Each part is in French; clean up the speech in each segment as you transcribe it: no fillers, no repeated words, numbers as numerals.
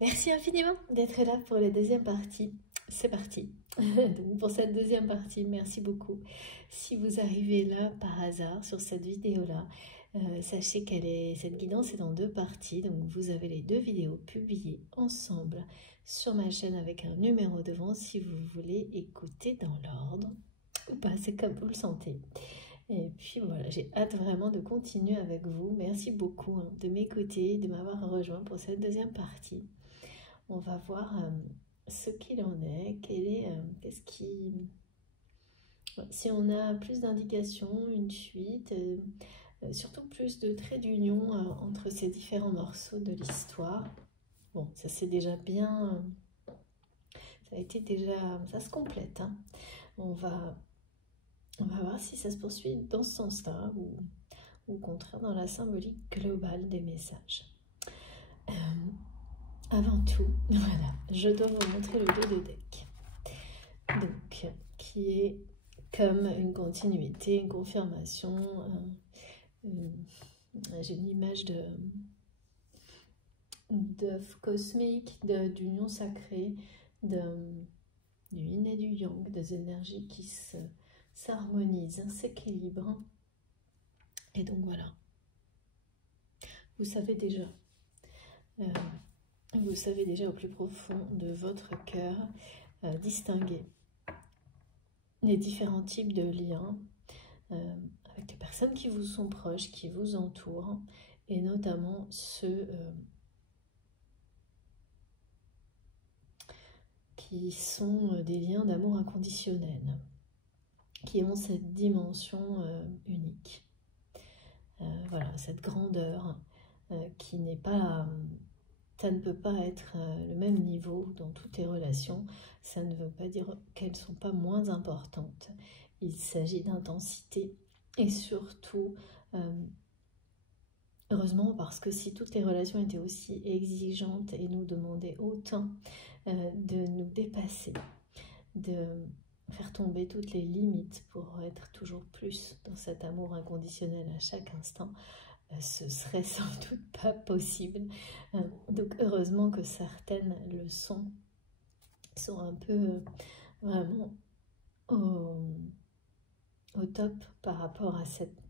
Merci infiniment d'être là pour la deuxième partie. C'est parti. Donc pour cette deuxième partie, merci beaucoup. Si vous arrivez là par hasard sur cette vidéo-là, sachez cette guidance est en deux parties. Donc vous avez les deux vidéos publiées ensemble sur ma chaîne avec un numéro devant si vous voulez écouter dans l'ordre ou pas, c'est comme vous le sentez. Et puis voilà, j'ai hâte vraiment de continuer avec vous. Merci beaucoup de m'écouter, de m'avoir rejoint pour cette deuxième partie. On va voir ce qu'il en est, qu'est-ce qui... Si on a plus d'indications, une suite, surtout plus de traits d'union entre ces différents morceaux de l'histoire. Bon, ça c'est déjà bien... ça a été déjà... ça se complète. Hein. On va voir si ça se poursuit dans ce sens-là ou au contraire dans la symbolique globale des messages. Avant tout, voilà, je dois vous montrer le dos de deck. Donc, qui est comme une continuité, une confirmation. J'ai une image d'œuf cosmique, d'union sacrée, du yin et du yang, des énergies qui s'harmonisent, s'équilibrent. Et donc voilà, vous savez déjà au plus profond de votre cœur distinguer les différents types de liens avec les personnes qui vous sont proches, qui vous entourent, et notamment ceux qui sont des liens d'amour inconditionnel, qui ont cette dimension unique. Voilà, cette grandeur qui n'est pas... ça ne peut pas être le même niveau dans toutes les relations. Ça ne veut pas dire qu'elles ne sont pas moins importantes. Il s'agit d'intensité et surtout, heureusement, parce que si toutes les relations étaient aussi exigeantes et nous demandaient autant de nous dépasser, de faire tomber toutes les limites pour être toujours plus dans cet amour inconditionnel à chaque instant, ce serait sans doute pas possible. Donc heureusement que certaines leçons sont un peu vraiment au top par rapport à cette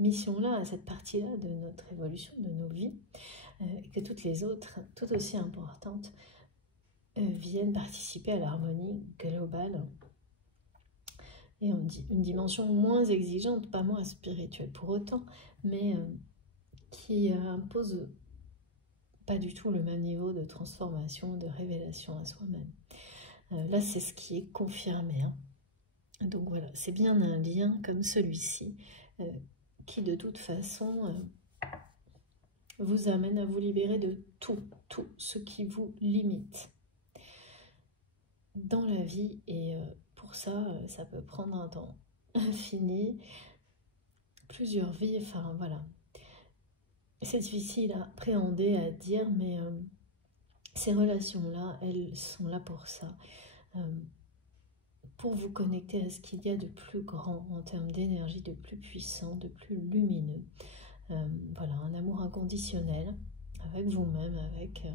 mission-là, à cette partie-là de notre évolution, de nos vies, et que toutes les autres, tout aussi importantes, viennent participer à l'harmonie globale. Et on dit une dimension moins exigeante, pas moins spirituelle pour autant, mais qui impose pas du tout le même niveau de transformation, de révélation à soi-même. Là, c'est ce qui est confirmé. Hein. Donc voilà, c'est bien un lien comme celui-ci qui, de toute façon, vous amène à vous libérer de tout ce qui vous limite dans la vie. Et pour ça, ça peut prendre un temps infini, plusieurs vies, enfin voilà. C'est difficile à appréhender, à dire, mais ces relations-là, elles sont là pour ça. Pour vous connecter à ce qu'il y a de plus grand en termes d'énergie, de plus puissant, de plus lumineux. Voilà, un amour inconditionnel avec vous-même, avec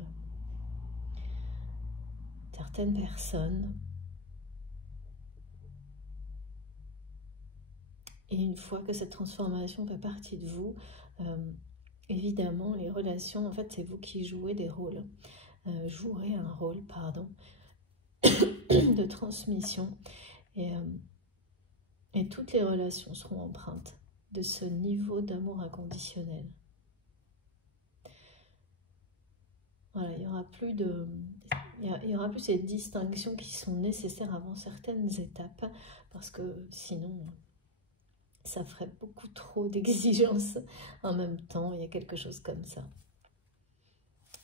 certaines personnes. Et une fois que cette transformation fait partie de vous, évidemment, les relations, en fait, c'est vous qui jouez des rôles. Jouerez un rôle, pardon, de transmission. Et toutes les relations seront empreintes de ce niveau d'amour inconditionnel. Voilà, il y aura plus ces distinctions qui sont nécessaires avant certaines étapes, parce que sinon, ça ferait beaucoup trop d'exigences en même temps. Il y a quelque chose comme ça.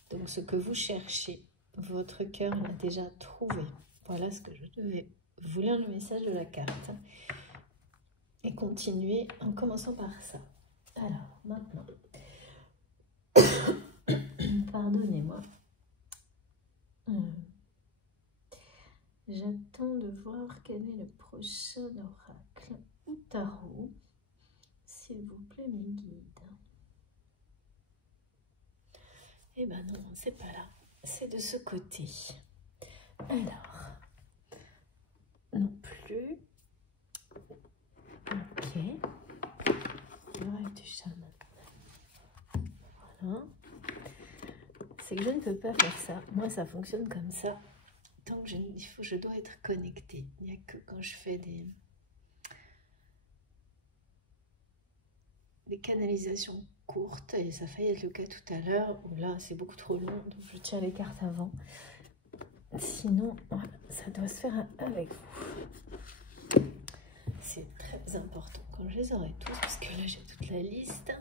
Donc, ce que vous cherchez, votre cœur l'a déjà trouvé. Voilà ce que je devais vous lire le message de la carte. Et continuer en commençant par ça. Alors, maintenant, pardonnez-moi. J'attends de voir quel est le prochain oracle ou tarot. S'il vous plaît, mes guides. Eh ben non, c'est pas là. c'est de ce côté. Alors, non plus. Ok. L'oreille du chaman. Voilà. C'est que je ne peux pas faire ça. Moi, ça fonctionne comme ça. Tant que je dois être connectée. Il n'y a que quand je fais des canalisations courtes, et ça a failli être le cas tout à l'heure, où là, c'est beaucoup trop long, donc je tire les cartes avant. Sinon, voilà, ça doit se faire avec vous. C'est très important quand je les aurai tous, parce que là, j'ai toute la liste.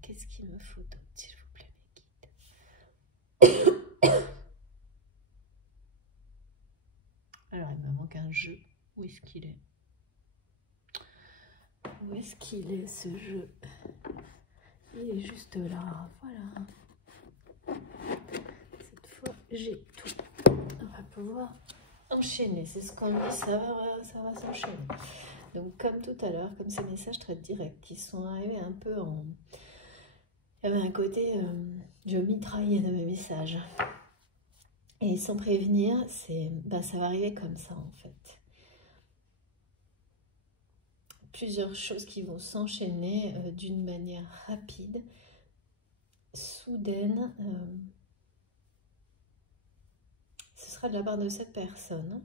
Qu'est-ce qu'il me faut d'autre, s'il vous plaît, mes guides? Alors, il me manque un jeu. Où est-ce qu'il est? Où est-ce qu'il est, ce jeu? Il est juste là, voilà. Cette fois, j'ai tout. On va pouvoir enchaîner. C'est ce qu'on dit, ça va s'enchaîner. Donc, comme tout à l'heure, comme ces messages très directs qui sont arrivés un peu en... Il y avait un côté, je mitraillais de mes messages. Et sans prévenir, ça va arriver comme ça, en fait. Plusieurs choses qui vont s'enchaîner d'une manière rapide, soudaine. Ce sera de la part de cette personne.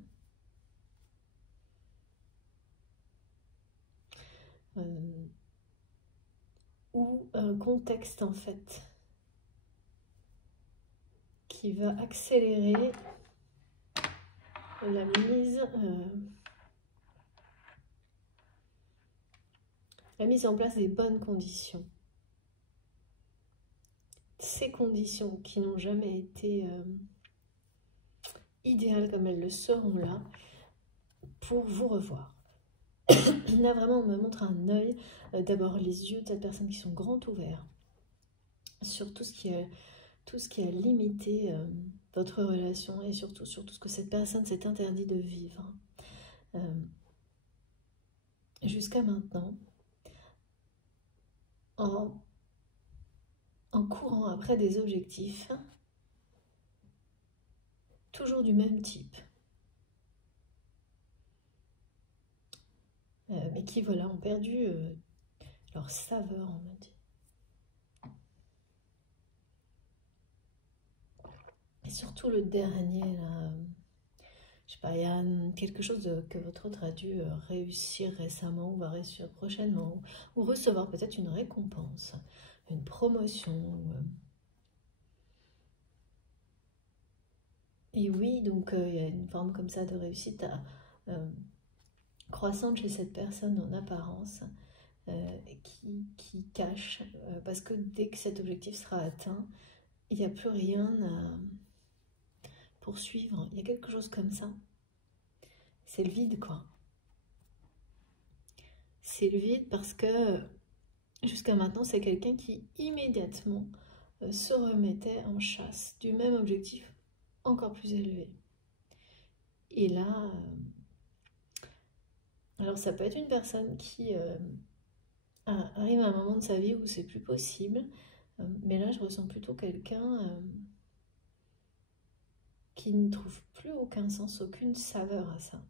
Ou un contexte, en fait, qui va accélérer la mise en place des bonnes conditions. Ces conditions qui n'ont jamais été idéales comme elles le seront là, pour vous revoir. Là, vraiment, on me montre un œil, d'abord les yeux de cette personne qui sont grands ouverts, sur tout ce qui a limité votre relation, et surtout sur tout ce que cette personne s'est interdit de vivre jusqu'à maintenant, en courant après des objectifs toujours du même type, mais qui, voilà, ont perdu leur saveur, on me dit. Et surtout le dernier, là, je sais pas, il y a quelque chose que votre autre a dû réussir récemment, ou va réussir prochainement, ou recevoir peut-être une récompense, une promotion. Et oui, donc il y a une forme comme ça de réussite croissante chez cette personne en apparence, qui cache, parce que dès que cet objectif sera atteint, il n'y a plus rien à poursuivre. Il y a quelque chose comme ça. C'est le vide, quoi. C'est le vide parce que jusqu'à maintenant, c'est quelqu'un qui immédiatement se remettait en chasse du même objectif encore plus élevé. Et là, alors ça peut être une personne qui arrive à un moment de sa vie où c'est plus possible, mais là je ressens plutôt quelqu'un qui ne trouve plus aucun sens, aucune saveur à ça.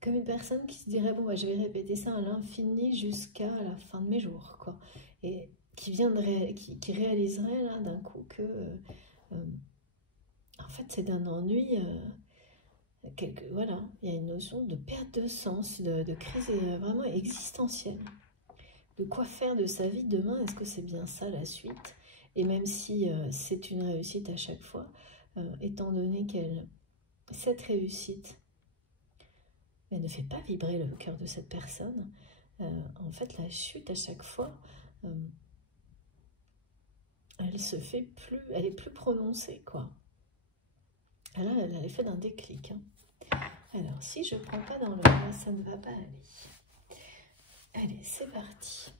Comme une personne qui se dirait, bon, bah, je vais répéter ça à l'infini jusqu'à la fin de mes jours, quoi. Et qui réaliserait là d'un coup que, en fait, c'est d'un ennui, voilà, il y a une notion de perte de sens, de crise vraiment existentielle. De quoi faire de sa vie demain? Est-ce que c'est bien ça la suite? Et même si c'est une réussite à chaque fois, étant donné cette réussite, elle ne fait pas vibrer le cœur de cette personne, en fait la chute à chaque fois, elle est plus prononcée, quoi. Là, elle a l'effet d'un déclic. Alors, si je ne prends pas dans le bras, ça ne va pas aller. Allez, c'est parti.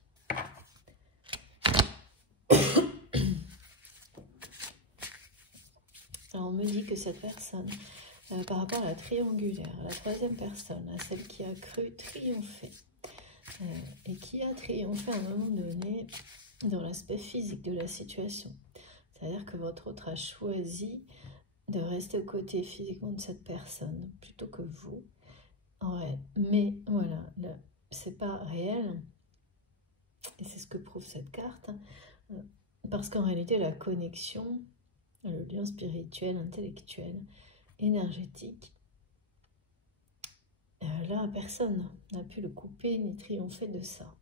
Alors, on me dit que cette personne, par rapport à la triangulaire, la troisième personne, à celle qui a cru triompher, et qui a triomphé à un moment donné dans l'aspect physique de la situation. C'est-à-dire que votre autre a choisi de rester aux côtés physiquement de cette personne plutôt que vous. Ouais, mais voilà, c'est pas réel, et c'est ce que prouve cette carte, parce qu'en réalité, la connexion, le lien spirituel, intellectuel, énergétique, là, personne n'a pu le couper ni triompher de ça.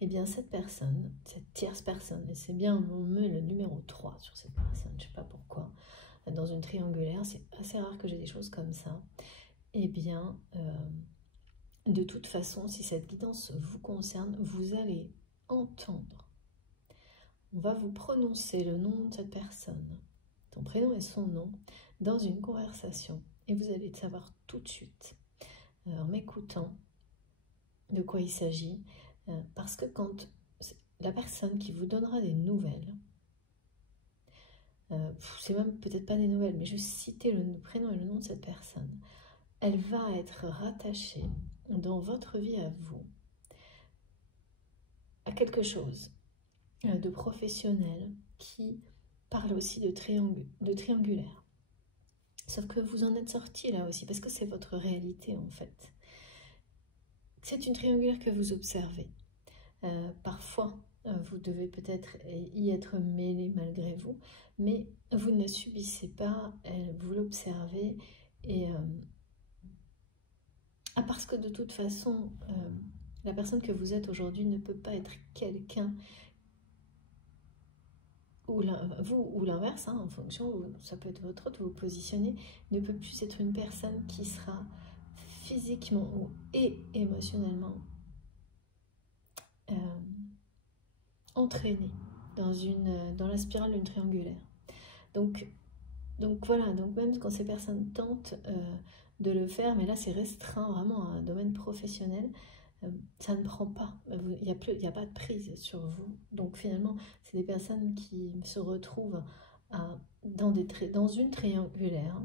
Eh bien, cette personne, cette tierce personne, et c'est bien, on met le numéro 3 sur cette personne, je ne sais pas pourquoi, dans une triangulaire, c'est assez rare que j'ai des choses comme ça. Eh bien, de toute façon, si cette guidance vous concerne, vous allez entendre. On va vous prononcer le nom de cette personne, son prénom et son nom, dans une conversation. Et vous allez le savoir tout de suite, en m'écoutant, de quoi il s'agit. Parce que quand la personne qui vous donnera des nouvelles, c'est même peut-être pas des nouvelles, mais juste citer le prénom et le nom de cette personne, elle va être rattachée dans votre vie à vous, à quelque chose de professionnel qui parle aussi de triangulaire. Sauf que vous en êtes sorti là aussi, parce que c'est votre réalité en fait. C'est une triangulaire que vous observez. Parfois, vous devez peut-être y être mêlé malgré vous, mais vous ne la subissez pas, vous l'observez, et parce que de toute façon, la personne que vous êtes aujourd'hui ne peut pas être quelqu'un, ou vous ou l'inverse, hein, en fonction, ça peut être votre autre, vous vous positionnez, ne peut plus être une personne qui sera physiquement et émotionnellement entraînée dans la spirale d'une triangulaire. Donc voilà, donc même quand ces personnes tentent de le faire, mais là c'est restreint vraiment à un domaine professionnel, ça ne prend pas, il n'y a pas de prise sur vous. Donc finalement, c'est des personnes qui se retrouvent dans une triangulaire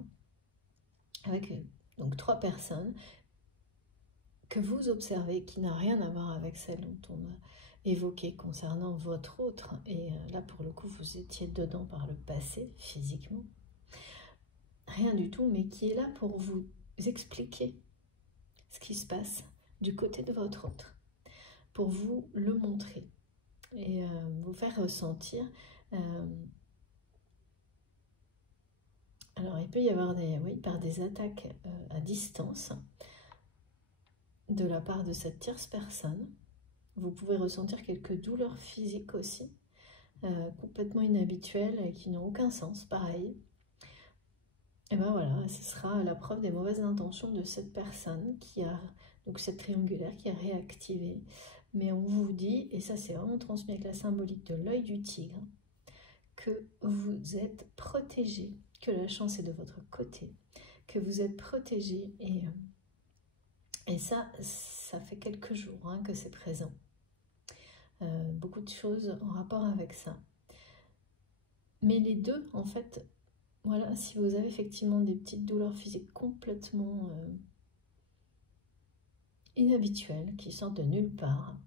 avec donc 3 personnes que vous observez, qui n'a rien à voir avec celle dont on a évoqué concernant votre autre. Et là, pour le coup, vous étiez dedans par le passé, physiquement. Rien du tout, mais qui est là pour vous expliquer ce qui se passe du côté de votre autre, pour vous le montrer et vous faire ressentir. Alors, il peut y avoir par des attaques à distance de la part de cette tierce personne. Vous pouvez ressentir quelques douleurs physiques aussi, complètement inhabituelles et qui n'ont aucun sens, pareil. Et ben voilà, ce sera la preuve des mauvaises intentions de cette personne qui a, donc cette triangulaire qui a réactivé. Mais on vous dit, et ça c'est vraiment transmis avec la symbolique de l'œil du tigre, que vous êtes protégé, que la chance est de votre côté, que vous êtes protégé, et ça fait quelques jours hein, que c'est présent. Beaucoup de choses en rapport avec ça. Mais les deux, en fait, voilà, si vous avez effectivement des petites douleurs physiques complètement inhabituelles, qui sortent de nulle part,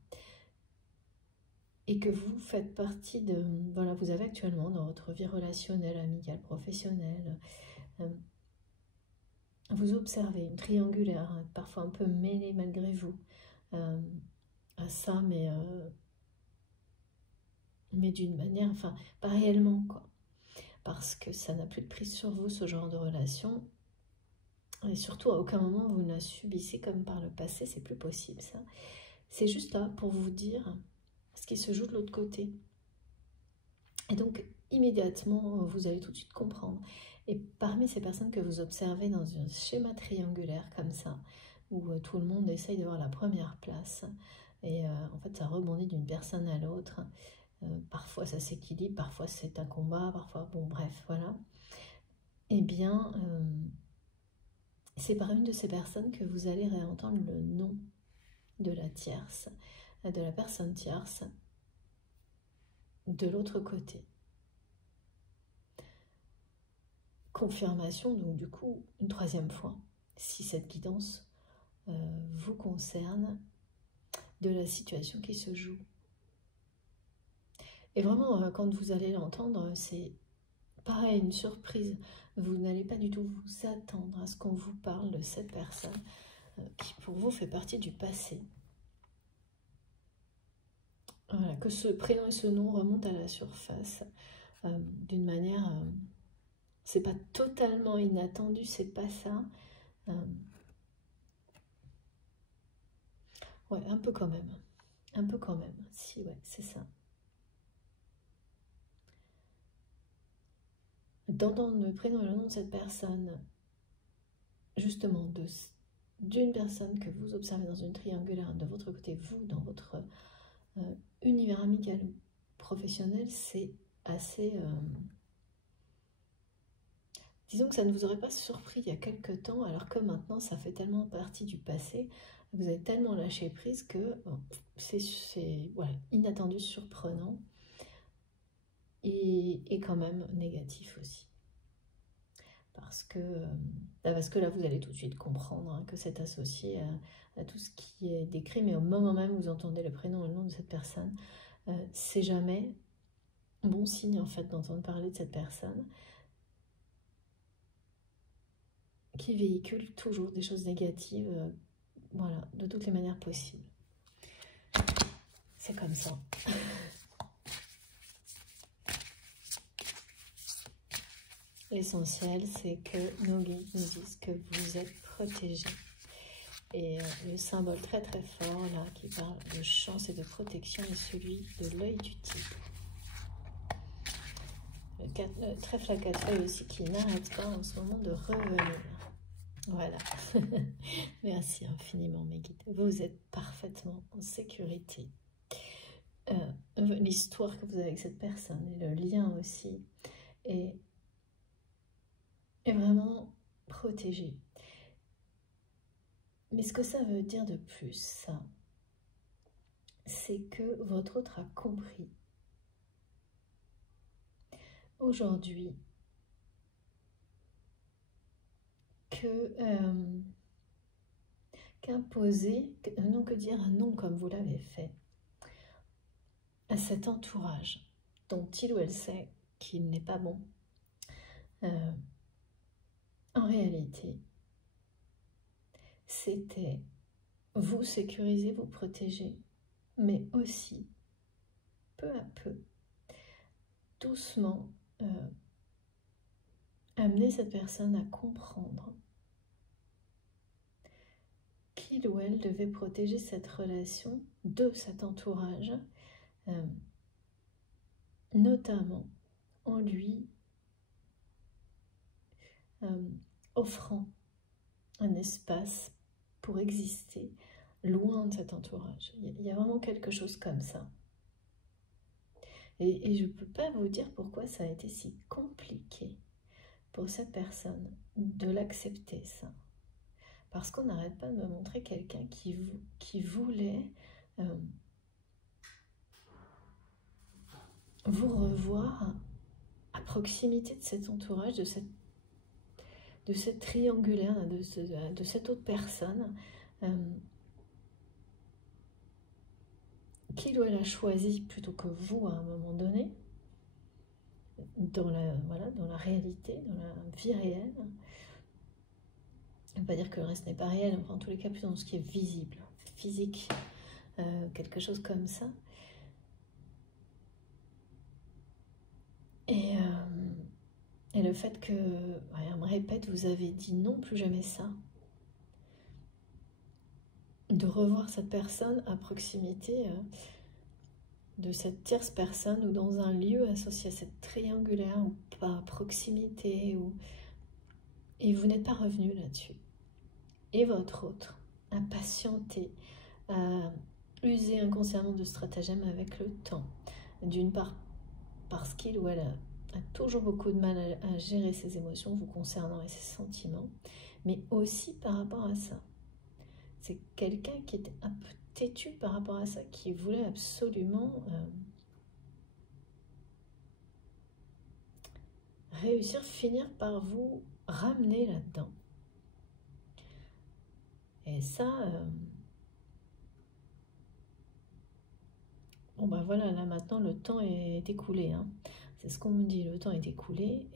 et que vous faites partie de... Voilà, vous avez actuellement dans votre vie relationnelle, amicale, professionnelle, vous observez une triangulaire, hein, parfois un peu mêlée malgré vous, à ça, mais d'une manière, enfin, pas réellement, quoi. Parce que ça n'a plus de prise sur vous, ce genre de relation. Et surtout, à aucun moment, vous ne la subissez comme par le passé, c'est plus possible, ça. C'est juste là pour vous dire ce qui se joue de l'autre côté. Et donc, immédiatement, vous allez tout de suite comprendre. Et parmi ces personnes que vous observez dans un schéma triangulaire comme ça, où tout le monde essaye d'avoir la première place, et en fait, ça rebondit d'une personne à l'autre. Parfois, ça s'équilibre, parfois, c'est un combat, parfois, bon, bref, voilà. Eh bien, c'est par une de ces personnes que vous allez réentendre le nom de la tierce, de la personne tierce, de l'autre côté. Confirmation, donc du coup, une troisième fois, si cette guidance vous concerne, de la situation qui se joue. Et vraiment, quand vous allez l'entendre, c'est pareil, une surprise. Vous n'allez pas du tout vous attendre à ce qu'on vous parle de cette personne qui pour vous fait partie du passé. Voilà, que ce prénom et ce nom remontent à la surface d'une manière... c'est pas totalement inattendu, c'est pas ça. Ouais, un peu quand même. Un peu quand même. Si, ouais, c'est ça. D'entendre le prénom et le nom de cette personne, justement, d'une personne que vous observez dans une triangulaire, de votre côté, vous, dans votre univers amical ou professionnel, c'est assez... disons que ça ne vous aurait pas surpris il y a quelques temps, alors que maintenant, ça fait tellement partie du passé, vous avez tellement lâché prise que bon, c'est voilà, inattendu, surprenant et quand même négatif aussi. Parce que là, vous allez tout de suite comprendre hein, que c'est associé à tout ce qui est décrit, mais au moment même où vous entendez le prénom et le nom de cette personne, c'est jamais bon signe en fait d'entendre parler de cette personne qui véhicule toujours des choses négatives, voilà, de toutes les manières possibles. C'est comme ça. L'essentiel, c'est que nos guides nous disent que vous êtes protégés. Et le symbole très très fort là qui parle de chance et de protection est celui de l'œil du tigre. Le trèfle à 4 feuilles aussi qui n'arrête pas en ce moment de revenir. Voilà. Merci infiniment mes guides. Vous êtes parfaitement en sécurité. L'histoire que vous avez avec cette personne et le lien aussi est vraiment protégé. Mais ce que ça veut dire de plus, ça, c'est que votre autre a compris aujourd'hui que qu'imposer, non que dire un non comme vous l'avez fait, à cet entourage dont il ou elle sait qu'il n'est pas bon, en réalité, c'était vous sécuriser, vous protéger, mais aussi, peu à peu, doucement, amener cette personne à comprendre qu'il ou elle devait protéger cette relation de cet entourage, notamment en lui offrant un espace pour exister loin de cet entourage. Il y a vraiment quelque chose comme ça. Et je ne peux pas vous dire pourquoi ça a été si compliqué pour cette personne de l'accepter, ça. Parce qu'on n'arrête pas de me montrer quelqu'un qui voulait vous revoir à proximité de cet entourage, de cette triangulaire, de cette autre personne qu'il ou elle a choisi plutôt que vous à un moment donné, dans la réalité, dans la vie réelle. On ne veut pas dire que le reste n'est pas réel, enfin en tous les cas plutôt dans ce qui est visible, physique, quelque chose comme ça. Et le fait que, on me répète, vous avez dit non, plus jamais ça. De revoir cette personne à proximité de cette tierce personne ou dans un lieu associé à cette triangulaire ou pas à proximité. Et vous n'êtes pas revenu là-dessus. Et votre autre a patienté, a usé inconsciemment de stratagèmes avec le temps. D'une part, parce qu'il ou elle a toujours beaucoup de mal à gérer ses émotions vous concernant et ses sentiments, mais aussi par rapport à ça. C'est quelqu'un qui était un peu têtu par rapport à ça, qui voulait absolument finir par vous ramener là-dedans. Et ça, bon ben voilà, là maintenant le temps est écoulé, hein. C'est ce qu'on me dit, le temps est écoulé,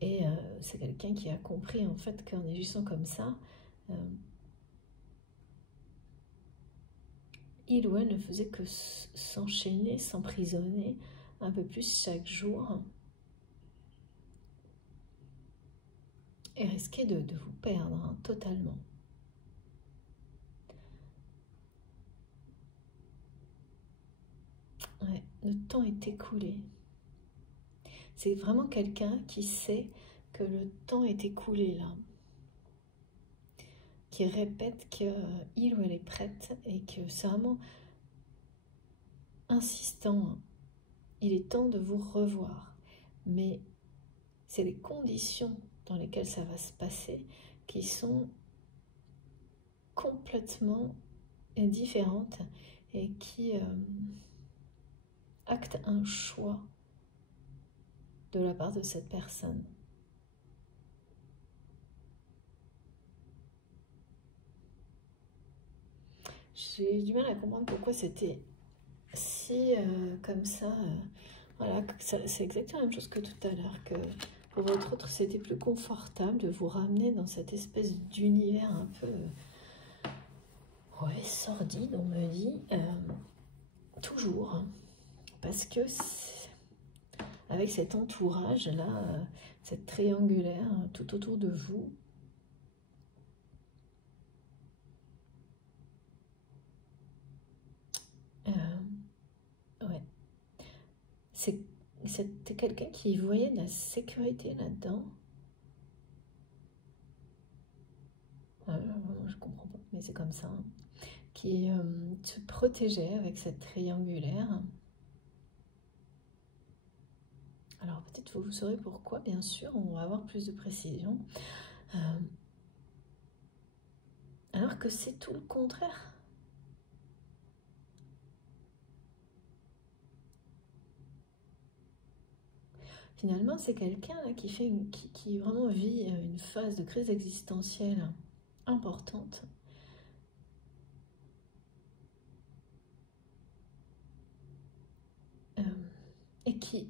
et c'est quelqu'un qui a compris en fait qu'en agissant comme ça, il ou elle ne faisait que s'enchaîner, s'emprisonner un peu plus chaque jour, et risquer de vous perdre, hein, totalement. Ouais, le temps est écoulé. C'est vraiment quelqu'un qui sait que le temps est écoulé là, qui répète qu'il ou elle est prête et que c'est vraiment insistant. Il est temps de vous revoir, mais c'est les conditions dans lesquelles ça va se passer qui sont complètement différentes et qui actent un choix de la part de cette personne. J'ai du mal à comprendre pourquoi c'était si comme ça. Voilà, c'est exactement la même chose que tout à l'heure, que pour votre autre, c'était plus confortable de vous ramener dans cette espèce d'univers un peu ouais, sordide, on me dit, toujours, hein, parce que avec cet entourage-là, cette triangulaire tout autour de vous, ouais, c'était quelqu'un qui voyait de la sécurité là-dedans. Je comprends pas, mais c'est comme ça, hein. Qui se protégeait avec cette triangulaire. Alors peut-être vous saurez pourquoi, bien sûr, on va avoir plus de précision. Alors que c'est tout le contraire. Finalement, c'est quelqu'un qui vraiment vit une phase de crise existentielle importante. Et qui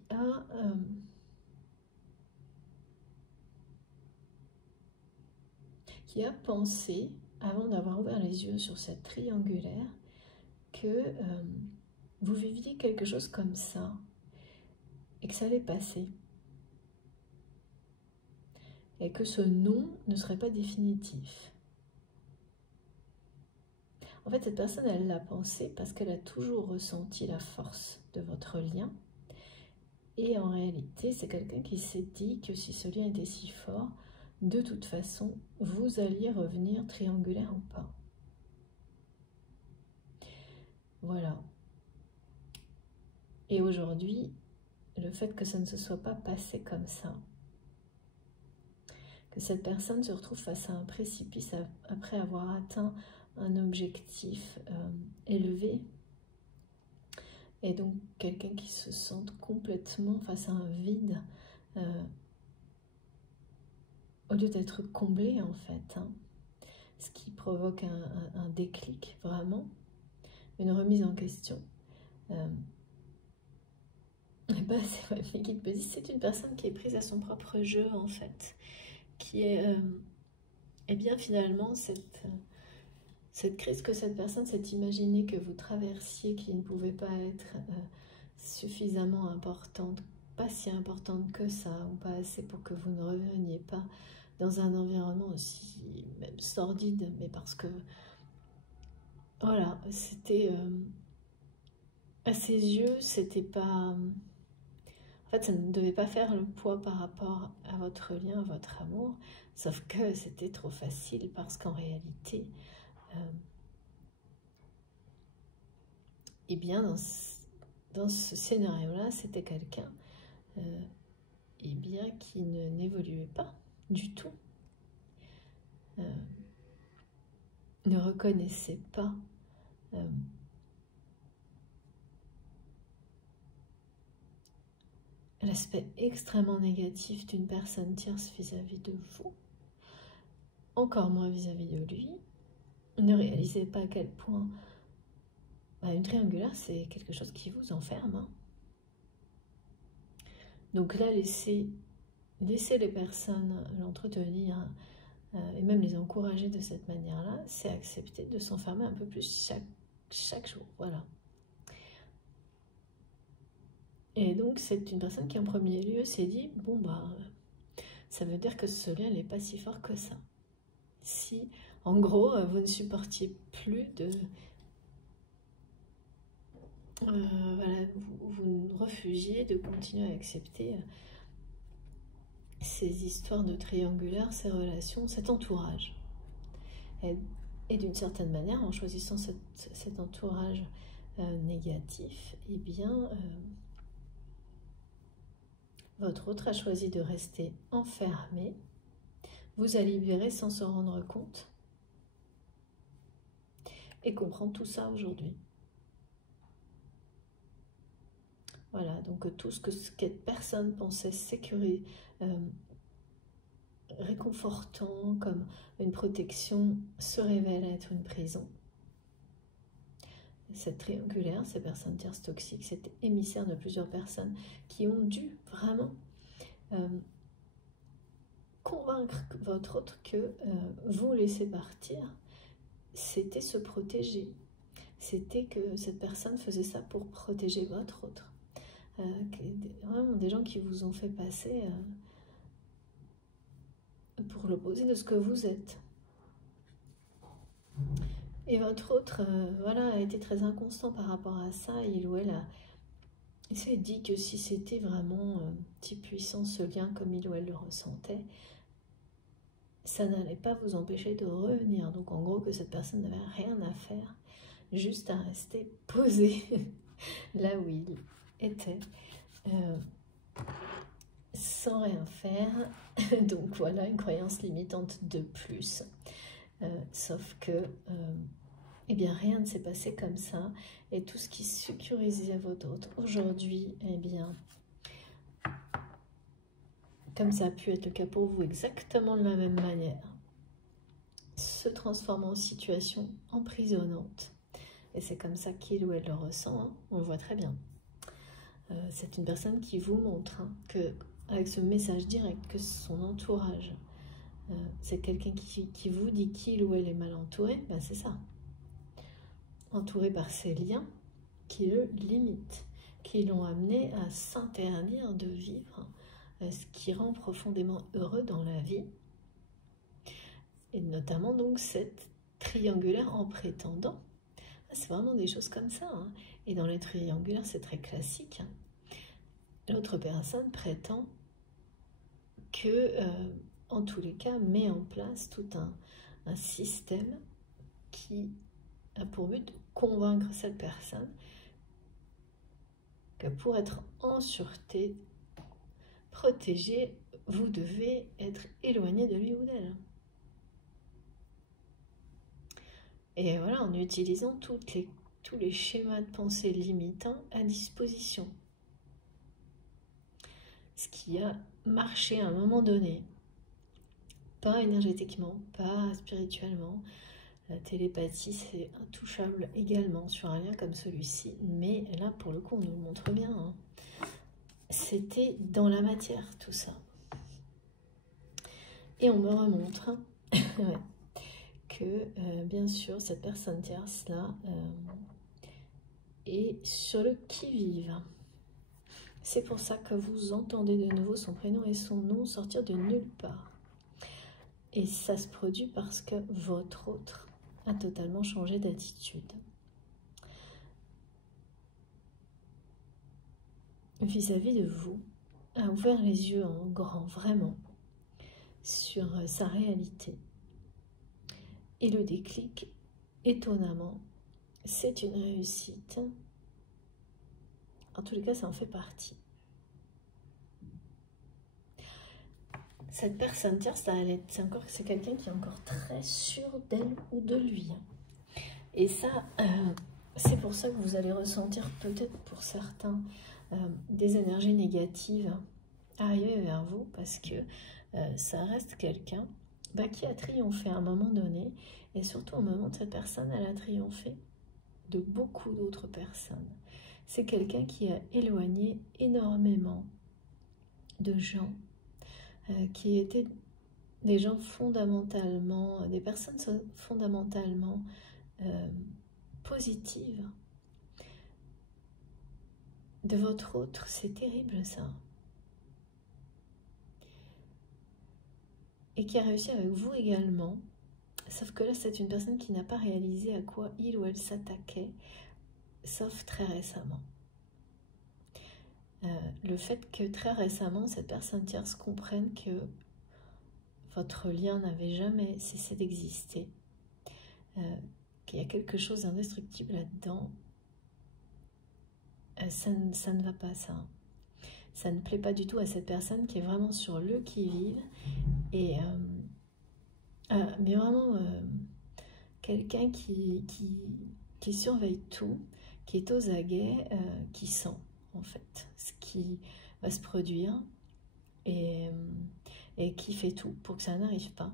a pensé, avant d'avoir ouvert les yeux sur cette triangulaire, que vous viviez quelque chose comme ça et que ça allait passer. Et que ce non ne serait pas définitif. En fait, cette personne, elle l'a pensé parce qu'elle a toujours ressenti la force de votre lien. Et en réalité, c'est quelqu'un qui s'est dit que si ce lien était si fort, de toute façon, vous alliez revenir triangulaire ou pas. Voilà. Et aujourd'hui, le fait que ça ne se soit pas passé comme ça, que cette personne se retrouve face à un précipice après avoir atteint un objectif élevé, et donc quelqu'un qui se sente complètement face à un vide, au lieu d'être comblé en fait, hein, ce qui provoque un déclic vraiment, une remise en question. Et ben, c'est vrai, mes guides me disent, c'est une personne qui est prise à son propre jeu en fait, qui est, et bien finalement cette crise que cette personne s'est imaginée que vous traversiez, qui ne pouvait pas être suffisamment importante, pas si importante que ça, ou pas assez pour que vous ne reveniez pas dans un environnement aussi même sordide, mais parce que voilà, c'était à ses yeux, c'était pas, en fait, ça ne devait pas faire le poids par rapport à votre lien, à votre amour, sauf que c'était trop facile parce qu'en réalité, eh bien, dans ce scénario-là, c'était quelqu'un eh bien, qui n'évoluait pas du tout, ne reconnaissait pas l'aspect extrêmement négatif d'une personne tierce vis-à-vis de vous, encore moins vis-à-vis de lui, ne réalisait pas à quel point une triangulaire, c'est quelque chose qui vous enferme. Hein. Donc là, laissez les personnes l'entretenir et même les encourager de cette manière-là, c'est accepter de s'enfermer un peu plus chaque jour. Voilà. Et donc, c'est une personne qui, en premier lieu, s'est dit, bon, ça veut dire que ce lien n'est pas si fort que ça. Si, en gros, vous ne supportiez plus de... voilà, vous refugiez de continuer à accepter ces histoires de triangulaire, ces relations, cet entourage. Et d'une certaine manière, en choisissant cet entourage négatif, eh bien, votre autre a choisi de rester enfermé, vous a libéré sans se rendre compte, et comprend tout ça aujourd'hui. Voilà, donc tout ce que cette personne pensait sécurisé, réconfortant comme une protection se révèle être une prison. Cette triangulaire, ces personnes tierces toxiques, cet émissaire de plusieurs personnes qui ont dû vraiment convaincre votre autre que vous laisser partir, c'était se protéger. C'était que cette personne faisait ça pour protéger votre autre. Vraiment des gens qui vous ont fait passer pour l'opposé de ce que vous êtes. Et votre autre voilà, a été très inconstant par rapport à ça. Il ou elle s'est dit que si c'était vraiment si puissant ce lien comme il ou elle le ressentait, ça n'allait pas vous empêcher de revenir. Donc en gros que cette personne n'avait rien à faire, juste à rester posé là où il était. Sans rien faire, donc voilà une croyance limitante de plus, sauf que eh bien rien ne s'est passé comme ça, et tout ce qui sécurisait votre autre aujourd'hui, eh bien comme ça a pu être le cas pour vous exactement de la même manière, se transforme en situation emprisonnante, et c'est comme ça qu'il ou elle le ressent, hein, on le voit très bien. C'est une personne qui vous montre que, avec ce message direct, que son entourage, c'est quelqu'un qui vous dit qu'il ou elle est mal entouré, ben c'est ça. Entouré par ces liens qui le limitent, qui l'ont amené à s'interdire de vivre ce qui rend profondément heureux dans la vie. Et notamment donc cette triangulaire en prétendant. C'est vraiment des choses comme ça. Hein. Et dans les triangulaires, c'est très classique. Hein. L'autre personne prétend que, en tous les cas, met en place tout un système qui a pour but de convaincre cette personne que pour être en sûreté, protégé, vous devez être éloigné de lui ou d'elle. Et voilà, en utilisant tous les schémas de pensée limitants à disposition. Ce qui a marché à un moment donné, pas énergétiquement, pas spirituellement. La télépathie, c'est intouchable également sur un lien comme celui-ci, mais là, pour le coup, on nous le montre bien. Hein. C'était dans la matière, tout ça. Et on me remontre que, bien sûr, cette personne tierce-là est sur le qui-vive. C'est pour ça que vous entendez de nouveau son prénom et son nom sortir de nulle part. Et ça se produit parce que votre autre a totalement changé d'attitude. Vis-à-vis de vous, a ouvert les yeux en grand, vraiment, sur sa réalité. Et le déclic, étonnamment, c'est une réussite. En tous les cas, ça en fait partie. Cette personne tierce, c'est quelqu'un qui est encore très sûr d'elle ou de lui. Et ça, c'est pour ça que vous allez ressentir peut-être pour certains des énergies négatives arriver vers vous, parce que ça reste quelqu'un qui a triomphé à un moment donné, et surtout au moment où cette personne elle a triomphé, de beaucoup d'autres personnes. C'est quelqu'un qui a éloigné énormément de gens, qui étaient des gens fondamentalement, des personnes fondamentalement positives. De votre autre, c'est terrible ça. Et qui a réussi avec vous également, sauf que là c'est une personne qui n'a pas réalisé à quoi il ou elle s'attaquait, sauf très récemment. Le fait que très récemment cette personne tierce comprenne que votre lien n'avait jamais cessé d'exister, qu'il y a quelque chose d'indestructible là-dedans, ça ne va pas ça. Ça ne plaît pas du tout à cette personne qui est vraiment sur le qui-vive et mais vraiment quelqu'un qui surveille tout, qui est aux aguets, qui sent en fait ce qui va se produire et qui fait tout pour que ça n'arrive pas.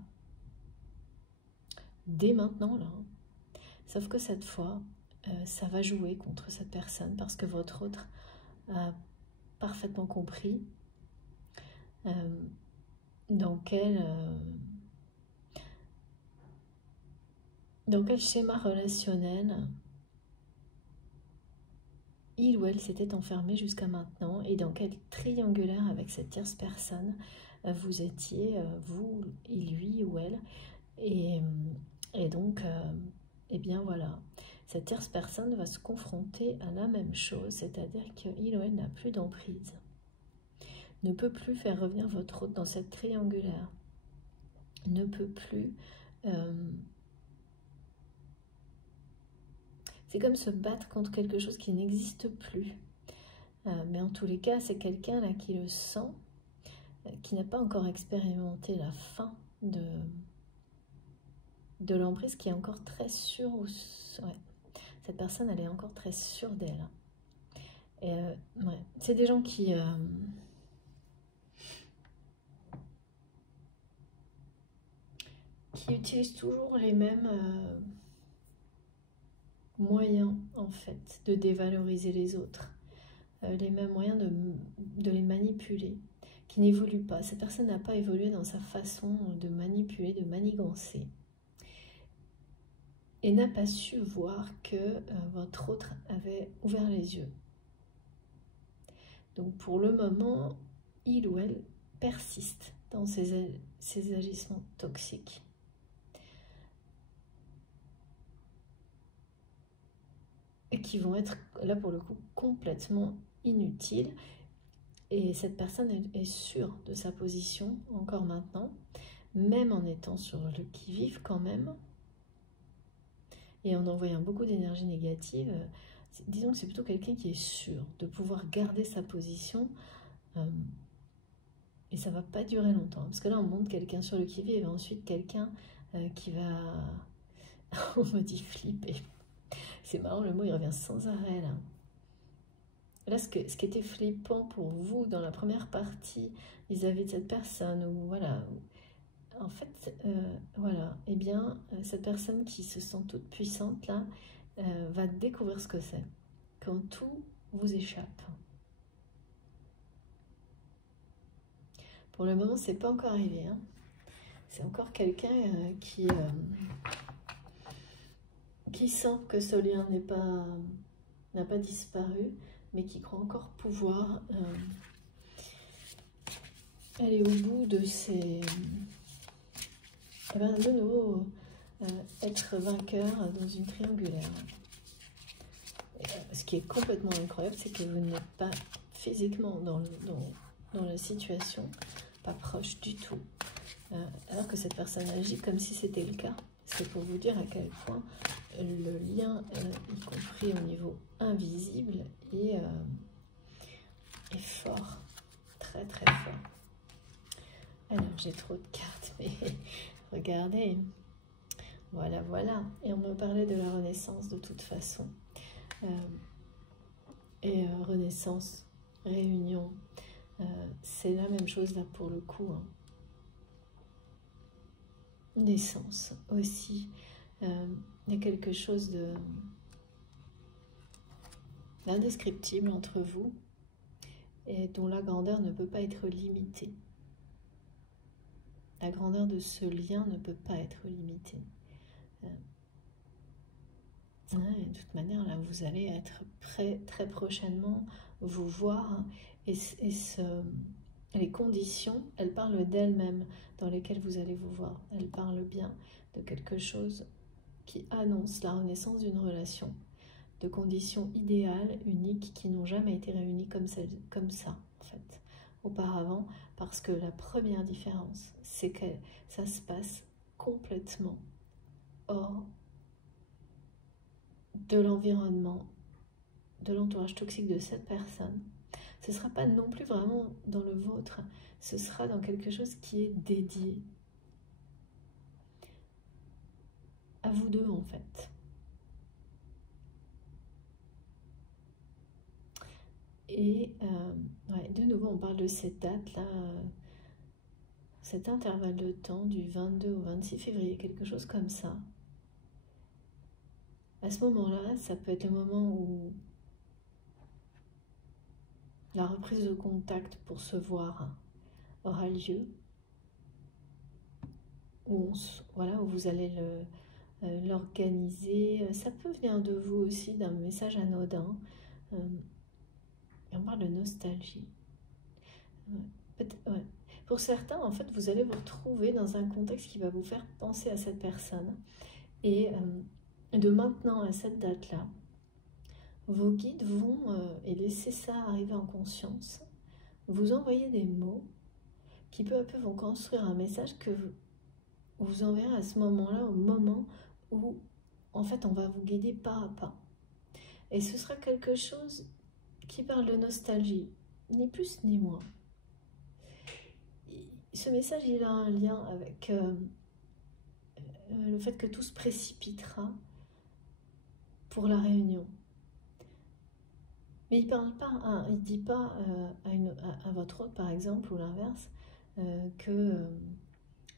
Dès maintenant là. Sauf que cette fois, ça va jouer contre cette personne parce que votre autre a parfaitement compris dans quel schéma relationnel il ou elle s'était enfermé jusqu'à maintenant et dans quel triangulaire avec cette tierce personne vous étiez, vous et lui ou elle. Et donc, eh bien voilà, cette tierce personne va se confronter à la même chose, c'est-à-dire qu'il ou elle n'a plus d'emprise, ne peut plus faire revenir votre autre dans cette triangulaire, ne peut plus... c'est comme se battre contre quelque chose qui n'existe plus. Mais en tous les cas, c'est quelqu'un là qui le sent, qui n'a pas encore expérimenté la fin de l'emprise, qui est encore très sûre. Ouais. Cette personne, elle est encore très sûre d'elle. Et ouais. C'est des gens qui utilisent toujours les mêmes moyens, en fait, de dévaloriser les autres. Les mêmes moyens de les manipuler, qui n'évoluent pas. Cette personne n'a pas évolué dans sa façon de manipuler, de manigancer. Et n'a pas su voir que votre autre avait ouvert les yeux. Donc pour le moment, il ou elle persiste dans ses agissements toxiques. Et qui vont être, là pour le coup, complètement inutiles. Et cette personne est sûre de sa position, encore maintenant, même en étant sur le qui-vive quand même, et en envoyant beaucoup d'énergie négative. Disons que c'est plutôt quelqu'un qui est sûr de pouvoir garder sa position, et ça va pas durer longtemps, parce que là on montre quelqu'un sur le qui-vive, et ensuite quelqu'un qui va, on me dit flipper, c'est marrant, le mot il revient sans arrêt là. Là, ce qui était flippant pour vous dans la première partie vis-à-vis de cette personne, ou voilà, en fait, voilà, eh bien, cette personne qui se sent toute puissante là, va découvrir ce que c'est, quand tout vous échappe. Pour le moment, c'est pas encore arrivé, hein. C'est encore quelqu'un qui sent que ce lien n'a pas disparu, mais qui croit encore pouvoir aller au bout de ses... de nouveau, être vainqueur dans une triangulaire. Et, ce qui est complètement incroyable, c'est que vous n'êtes pas physiquement dans la situation, pas proche du tout. Alors que cette personne agit comme si c'était le cas. C'est pour vous dire à quel point le lien, y compris au niveau invisible, est fort, très très fort. Alors j'ai trop de cartes, mais regardez, voilà, voilà. Et on me parlait de la renaissance de toute façon. Renaissance, réunion, c'est la même chose là pour le coup, hein. Naissance aussi, il y a quelque chose indescriptible entre vous et dont la grandeur ne peut pas être limitée. La grandeur de ce lien ne peut pas être limitée. Et de toute manière, là, vous allez être prêt très prochainement, vous voir, et les conditions, elles parlent d'elles-mêmes dans lesquelles vous allez vous voir. Elles parlent bien de quelque chose qui annonce la renaissance d'une relation, de conditions idéales, uniques, qui n'ont jamais été réunies comme ça, en fait, auparavant, parce que la première différence, c'est que ça se passe complètement hors de l'environnement, de l'entourage toxique de cette personne. Ce ne sera pas non plus vraiment dans le vôtre, ce sera dans quelque chose qui est dédié à vous deux, en fait. Et ouais, de nouveau, on parle de cette date-là, cet intervalle de temps du 22 au 26 février, quelque chose comme ça. À ce moment-là, ça peut être le moment où la reprise de contact pour se voir aura lieu, où vous allez l'organiser. Ça peut venir de vous aussi, d'un message anodin. Et on parle de nostalgie. Ouais. Pour certains, en fait, vous allez vous retrouver dans un contexte qui va vous faire penser à cette personne. Et de maintenant à cette date-là, vos guides vont, et laisser ça arriver en conscience, vous envoyer des mots qui peu à peu vont construire un message que vous enverrez à ce moment-là, au moment où, en fait, on va vous guider pas à pas. Et ce sera quelque chose qui parle de nostalgie, ni plus ni moins. Ce message, il a un lien avec le fait que tout se précipitera pour la réunion. Mais il parle pas, il dit pas à votre autre, par exemple, ou l'inverse, que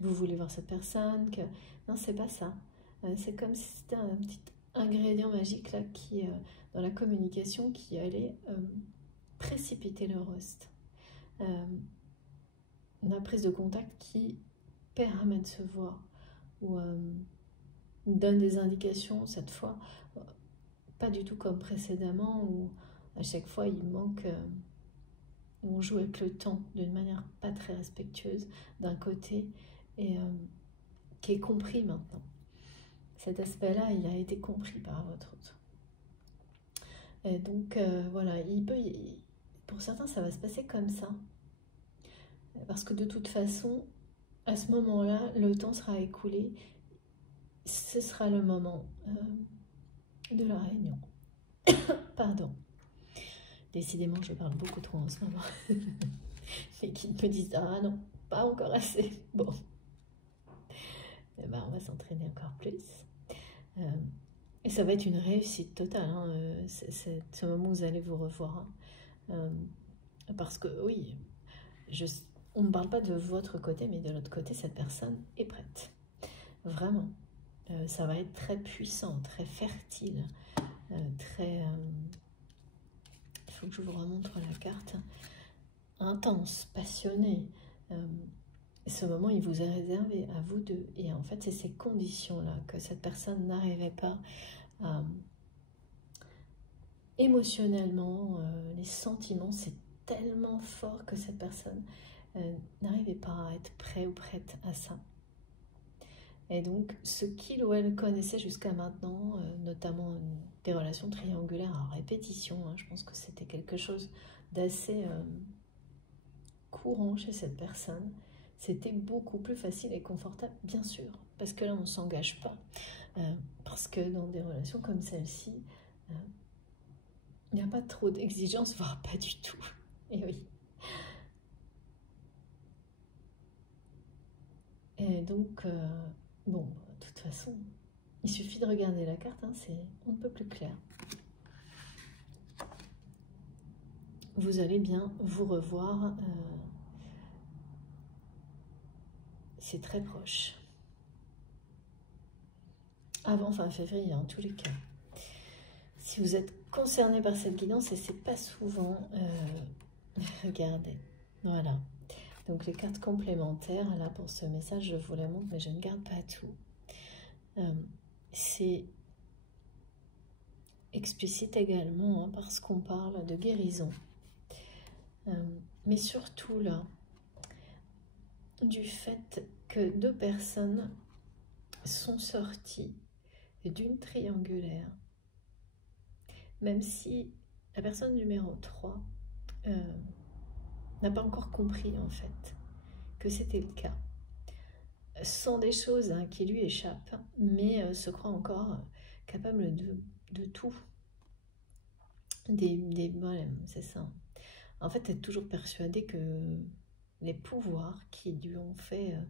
vous voulez voir cette personne, que non, c'est pas ça. C'est comme si c'était un petit ingrédient magique là qui, dans la communication, qui allait précipiter le reste. La prise de contact qui permet de se voir ou donne des indications cette fois, pas du tout comme précédemment où à chaque fois il manque, où on joue avec le temps d'une manière pas très respectueuse d'un côté et qui est compris maintenant. Cet aspect-là, il a été compris par votre autre. Et donc voilà, pour certains ça va se passer comme ça. Parce que de toute façon, à ce moment-là, le temps sera écoulé. Ce sera le moment de la réunion. Pardon. Décidément, je parle beaucoup trop en ce moment. Les guides me disent « Ah non, pas encore assez. » Bon. Eh ben, on va s'entraîner encore plus. Et ça va être une réussite totale. Hein. C'est ce moment où vous allez vous revoir. Hein. Parce que oui, on ne parle pas de votre côté, mais de l'autre côté, cette personne est prête. Vraiment. Ça va être très puissant, très fertile, très... il faut que je vous remontre la carte. Intense, passionné. Ce moment, il vous est réservé à vous deux. Et en fait, c'est ces conditions-là que cette personne n'arrivait pas à... Émotionnellement, les sentiments, c'est tellement fort que cette personne n'arrivait pas à être prêt ou prête à ça. Et donc, ce qu'il ou elle connaissait jusqu'à maintenant, notamment des relations triangulaires à répétition, hein, je pense que c'était quelque chose d'assez courant chez cette personne. C'était beaucoup plus facile et confortable, bien sûr, parce que là, on ne s'engage pas. Parce que dans des relations comme celle-ci, il n'y a pas trop d'exigences, voire pas du tout. Et oui. Et donc, bon, de toute façon, il suffit de regarder la carte, hein, on ne peut plus clair. Vous allez bien vous revoir. C'est très proche. Avant fin février, en tous les cas. Si vous êtes concerné par cette guidance, et c'est pas souvent, regardez, voilà. Donc les cartes complémentaires, là pour ce message, je vous la montre, mais je ne garde pas tout. C'est explicite également, hein, parce qu'on parle de guérison. Mais surtout là, du fait que 2 personnes sont sorties d'une triangulaire, même si la personne numéro 3 n'a pas encore compris en fait que c'était le cas. Ce sont des choses, hein, qui lui échappent, mais se croit encore capable de tout. Voilà, c'est ça. En fait, elle est toujours persuadée que les pouvoirs qui lui ont fait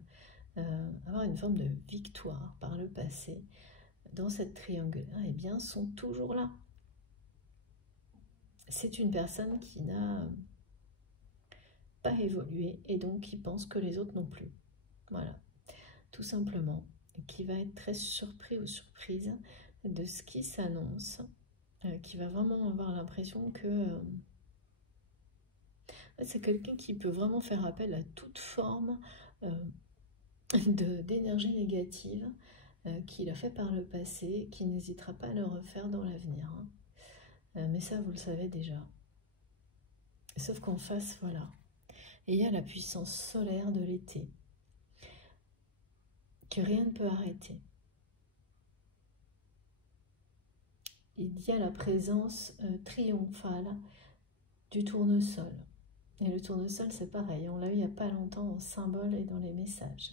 avoir une forme de victoire par le passé dans cette triangulaire, eh bien, sont toujours là. C'est une personne qui n'a pas évolué et donc qui pense que les autres non plus. Voilà, tout simplement. Qui va être très surpris ou surprise de ce qui s'annonce, qui va vraiment avoir l'impression que c'est quelqu'un qui peut vraiment faire appel à toute forme d'énergie négative qu'il a fait par le passé, qui n'hésitera pas à le refaire dans l'avenir. Hein. Mais ça, vous le savez déjà. Sauf qu'en face, voilà. Et il y a la puissance solaire de l'été, que rien ne peut arrêter. Il y a la présence triomphale du tournesol. Et le tournesol, c'est pareil, on l'a eu il n'y a pas longtemps en symbole et dans les messages.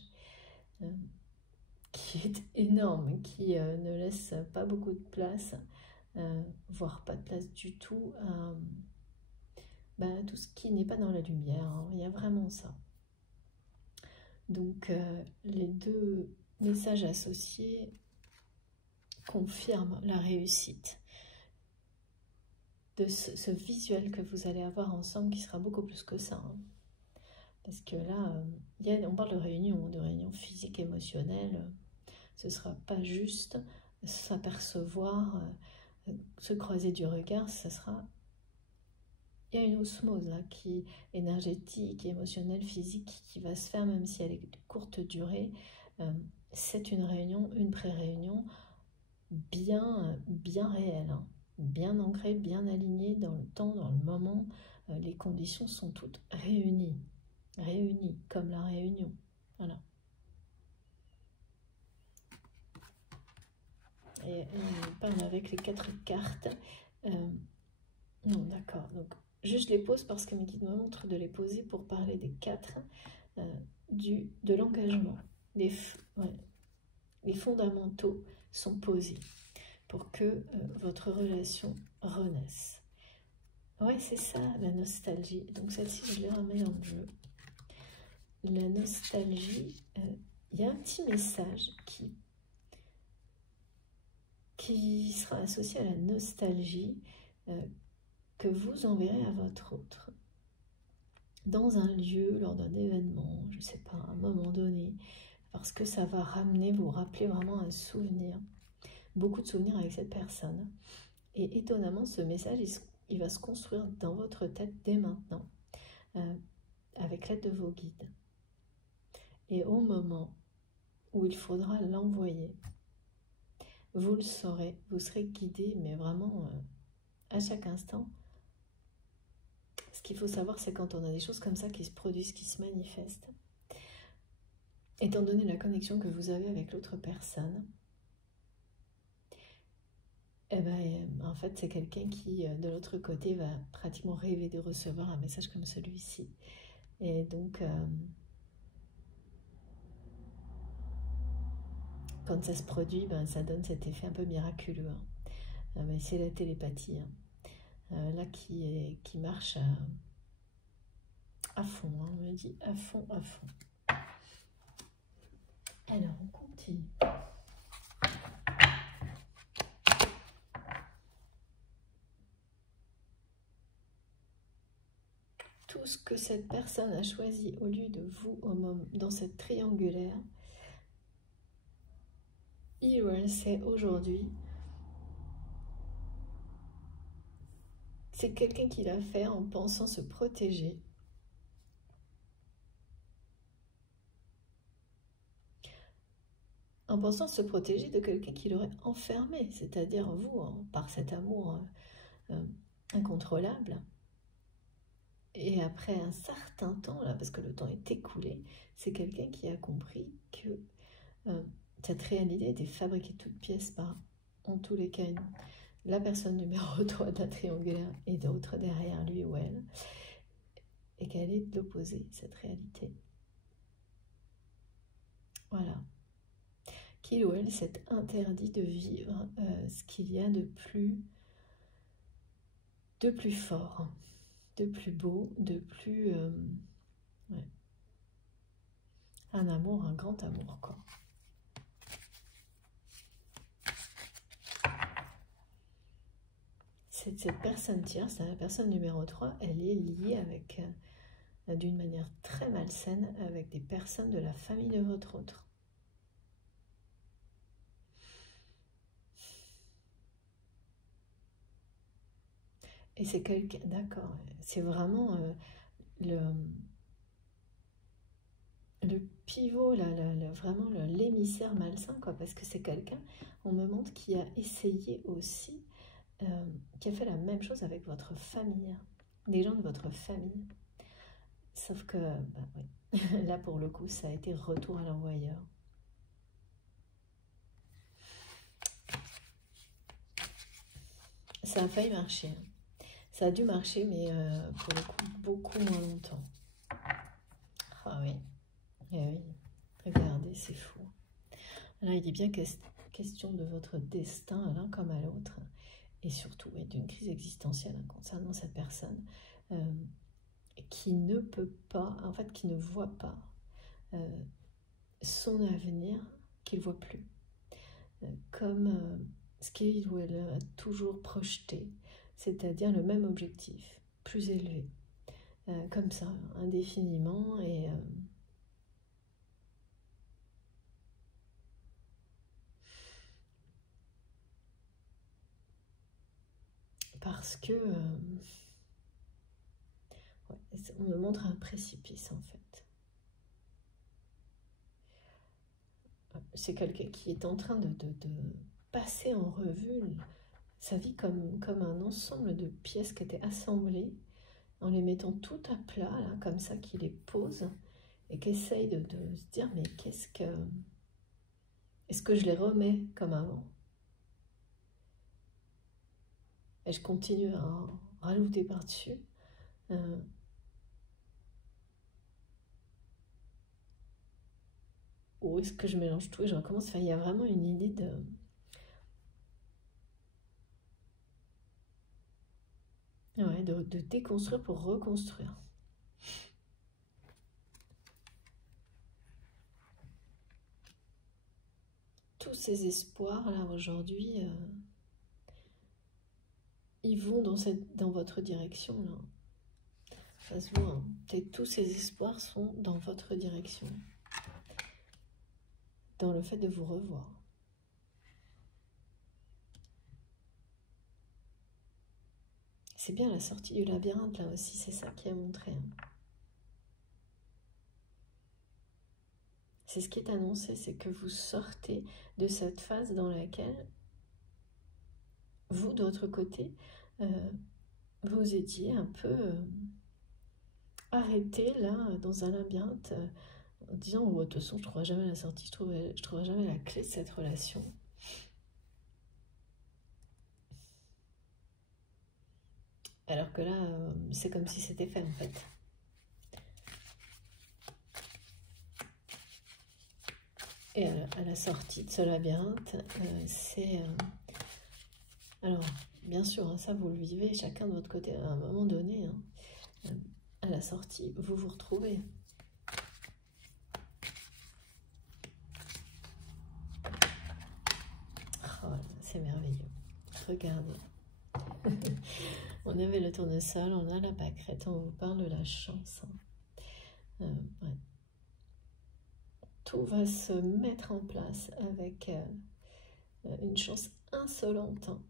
Qui est énorme, qui ne laisse pas beaucoup de place, voire pas de place du tout à tout ce qui n'est pas dans la lumière. Hein. Il y a vraiment ça. Donc les 2 messages associés confirment la réussite de ce visuel que vous allez avoir ensemble, qui sera beaucoup plus que ça. Hein. Parce que là, on parle de réunion physique, émotionnelle. Ce ne sera pas juste s'apercevoir, se croiser du regard, ce sera... Il y a une osmose là, qui énergétique, émotionnelle, physique, qui va se faire, même si elle est de courte durée. C'est une réunion, une pré-réunion bien réelle, hein, bien ancrée, bien alignée dans le temps, dans le moment. Les conditions sont toutes réunies comme la réunion. Voilà. Et on parle avec les 4 cartes. Non, d'accord. Donc, juste je les pose parce que mes guides me montrent de les poser pour parler des 4 de l'engagement. Les fondamentaux sont posés pour que votre relation renaisse. Ouais, c'est ça, la nostalgie. Donc, celle-ci, je les remets en jeu. La nostalgie, il y a un petit message qui sera associé à la nostalgie que vous enverrez à votre autre dans un lieu, lors d'un événement, je ne sais pas, à un moment donné, parce que ça va vous rappeler vraiment un souvenir, beaucoup de souvenirs avec cette personne. Et étonnamment, ce message, il va se construire dans votre tête dès maintenant, avec l'aide de vos guides. Et au moment où il faudra l'envoyer, vous le saurez, vous serez guidé, mais vraiment à chaque instant. Ce qu'il faut savoir, c'est quand on a des choses comme ça qui se produisent, qui se manifestent, étant donné la connexion que vous avez avec l'autre personne, eh ben, en fait, c'est quelqu'un qui, de l'autre côté, va pratiquement rêver de recevoir un message comme celui-ci. Et donc, quand ça se produit, ben, ça donne cet effet un peu miraculeux. Hein. Ben, c'est la télépathie, hein. Là, qui marche à fond. Hein. On me dit à fond, à fond. Alors, on continue. Tout ce que cette personne a choisi au lieu de vous dans cette triangulaire, il ou elle sait aujourd'hui c'est quelqu'un qui l'a fait en pensant se protéger. En pensant se protéger de quelqu'un qui l'aurait enfermé, c'est-à-dire vous, hein, par cet amour incontrôlable. Et après un certain temps, là, parce que le temps est écoulé, c'est quelqu'un qui a compris que cette réalité était fabriquée toute pièce par, en tous les cas, la personne numéro 3 d'un triangulaire et d'autres derrière lui ou elle, et qu'elle est de l'opposé, cette réalité. Voilà. Qu'il ou elle s'est interdit de vivre ce qu'il y a de plus fort, de plus beau, de plus... ouais. Un amour, un grand amour, quoi. Cette personne tierce, la personne numéro 3, elle est liée avec, d'une manière très malsaine, avec des personnes de la famille de votre autre. Et c'est quelqu'un, d'accord, c'est vraiment le pivot, là, vraiment l'émissaire malsain, quoi, parce que c'est quelqu'un, on me montre, qui a essayé aussi, qui a fait la même chose avec votre famille, des gens de votre famille. Sauf que, bah, oui. Là, pour le coup, ça a été retour à l'envoyeur. Ça a failli marcher. Ça a dû marcher, mais pour le coup, beaucoup moins longtemps. Ah oui. Eh oui. Regardez, c'est fou. Là, il est bien question de votre destin, l'un comme à l'autre. Et surtout, oui, d'une crise existentielle concernant cette personne qui ne peut pas, en fait, qui ne voit pas son avenir, qu'il ne voit plus. Comme ce qu'il ou elle a toujours projeté, c'est-à-dire le même objectif, plus élevé, comme ça, indéfiniment, et parce que ouais, on me montre un précipice, en fait. C'est quelqu'un qui est en train de passer en revue sa vie comme un ensemble de pièces qui étaient assemblées, en les mettant tout à plat, là, comme ça, qui les pose, et qui essaye de se dire, mais qu'est-ce que... Est-ce que je les remets comme avant? Et je continue à en rajouter par-dessus. Ou est-ce que je mélange tout et je recommence? Enfin, il y a vraiment une idée de... Ouais, de déconstruire pour reconstruire. Tous ces espoirs, là, aujourd'hui, ils vont dans votre direction, là. Ça se voit, hein. Tous ces espoirs sont dans votre direction. Dans le fait de vous revoir. C'est bien la sortie du labyrinthe, là aussi, c'est ça qui est montré. Hein. C'est ce qui est annoncé, c'est que vous sortez de cette phase dans laquelle vous, de votre côté, vous étiez un peu arrêté, là, dans un labyrinthe, en disant, oh, de toute façon, je ne trouverai jamais la sortie, je ne trouverai jamais la clé de cette relation. Alors que là, c'est comme si c'était fait, en fait. Et à la sortie de ce labyrinthe, c'est... alors, bien sûr, hein, ça, vous le vivez chacun de votre côté à un moment donné. Hein, à la sortie, vous vous retrouvez. Oh, c'est merveilleux. Regardez. On avait le tournesol, on a la pâquerette, on vous parle de la chance. Hein. Ouais. Tout va se mettre en place avec une chance insolente. Hein.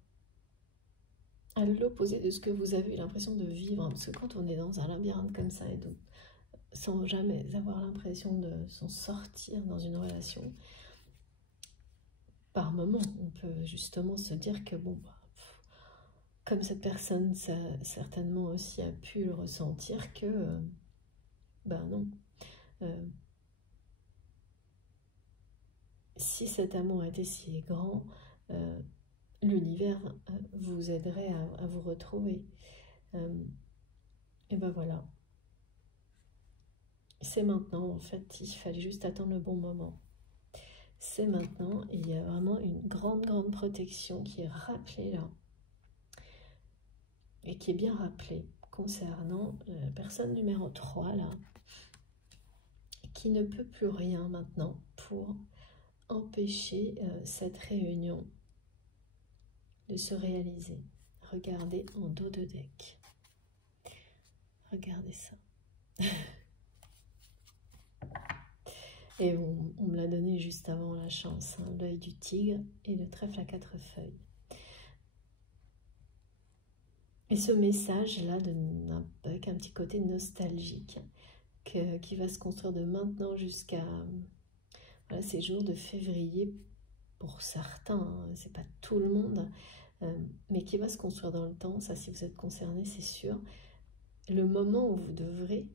à l'opposé de ce que vous avez eu l'impression de vivre. Parce que quand on est dans un labyrinthe comme ça, et donc, sans jamais avoir l'impression de s'en sortir dans une relation, par moment, on peut justement se dire que bon, bah, comme cette personne ça, certainement aussi a pu le ressentir, que ben non. Si cet amour était si grand, l'univers vous aiderait à vous retrouver. Et ben voilà. C'est maintenant, en fait, il fallait juste attendre le bon moment. C'est maintenant, et il y a vraiment une grande, grande protection qui est rappelée là, et qui est bien rappelée concernant la personne numéro 3 là, qui ne peut plus rien maintenant pour empêcher cette réunion de se réaliser. Regardez en dos de deck. Regardez ça. Et on me l'a donné juste avant la chance, hein, l'œil du tigre et le trèfle à 4 feuilles. Et ce message-là, avec un petit côté nostalgique, qui va se construire de maintenant jusqu'à voilà, ces jours de février, pour certains, hein, c'est pas tout le monde, mais qui va se construire dans le temps. Ça, si vous êtes concerné, c'est sûr. Le moment où vous devrez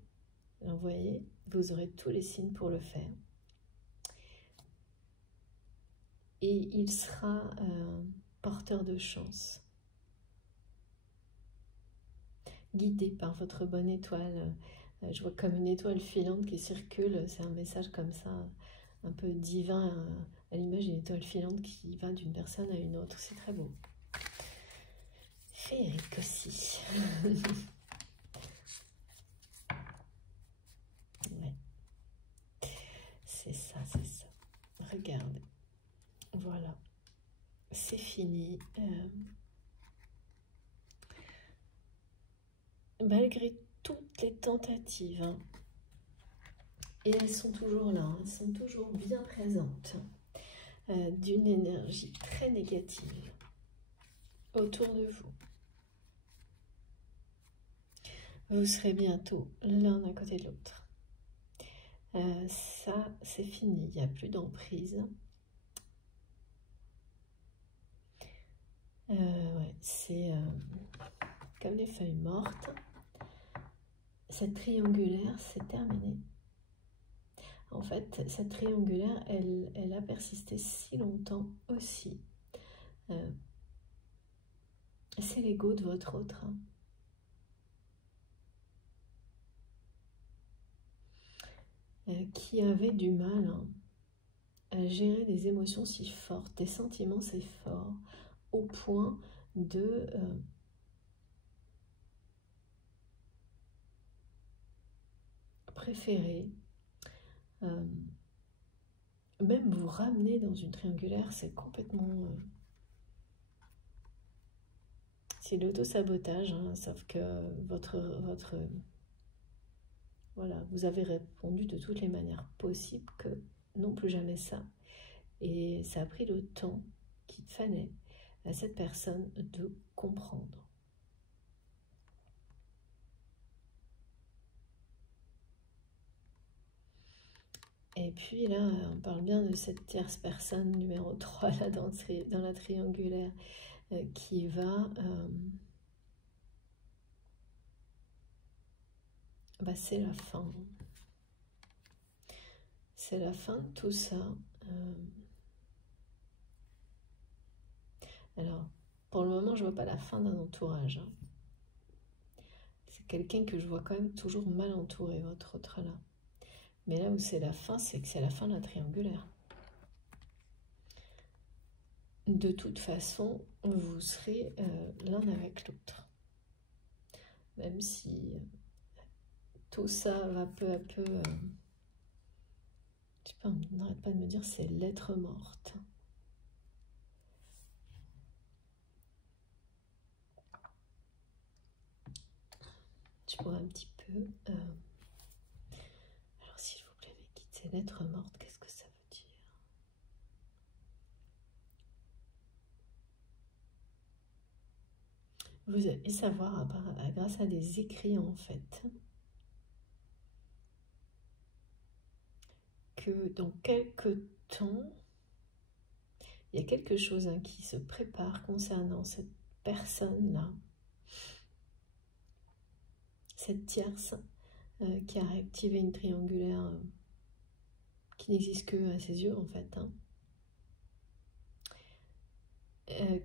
l'envoyer, vous aurez tous les signes pour le faire. Et il sera porteur de chance, guidé par votre bonne étoile. Je vois comme une étoile filante qui circule, c'est un message comme ça, un peu divin, à l'image d'une étoile filante qui va d'une personne à une autre. C'est très beau. Féerique aussi. Ouais. C'est ça, c'est ça. Regardez. Voilà. C'est fini. Malgré toutes les tentatives, hein, et elles sont toujours là, hein, elles sont toujours bien présentes, d'une énergie très négative autour de vous. Vous serez bientôt l'un à côté de l'autre. Ça, c'est fini, il n'y a plus d'emprise. Ouais, c'est comme les feuilles mortes. Cette triangulaire, c'est terminé. En fait, cette triangulaire, elle a persisté si longtemps aussi. C'est l'ego de votre autre. Qui avait du mal à gérer des émotions si fortes, des sentiments si forts, au point de préférer même vous ramener dans une triangulaire. C'est complètement... c'est l'auto-sabotage, hein, sauf que votre voilà, vous avez répondu de toutes les manières possibles que non, plus jamais ça. Et ça a pris le temps qu'il fallait à cette personne de comprendre. Et puis là, on parle bien de cette tierce personne numéro 3 là, dans la triangulaire qui va... bah, c'est la fin. C'est la fin de tout ça. Alors, pour le moment, je ne vois pas la fin d'un entourage. Hein. C'est quelqu'un que je vois quand même toujours mal entouré, votre autre là. Mais là où c'est la fin, c'est que c'est la fin de la triangulaire. De toute façon, vous serez l'un avec l'autre. Même si tout ça va peu à peu... je sais pas, on n'arrête pas de me dire c'est l'être morte. Je pourrais un petit peu... alors s'il vous plaît, mes guides, c'est l'être morte, qu'est-ce que ça veut dire? vous allez savoir, grâce à des écrits en fait, que dans quelques temps, il y a quelque chose qui se prépare concernant cette personne-là, cette tierce qui a réactivé une triangulaire qui n'existe que à ses yeux en fait,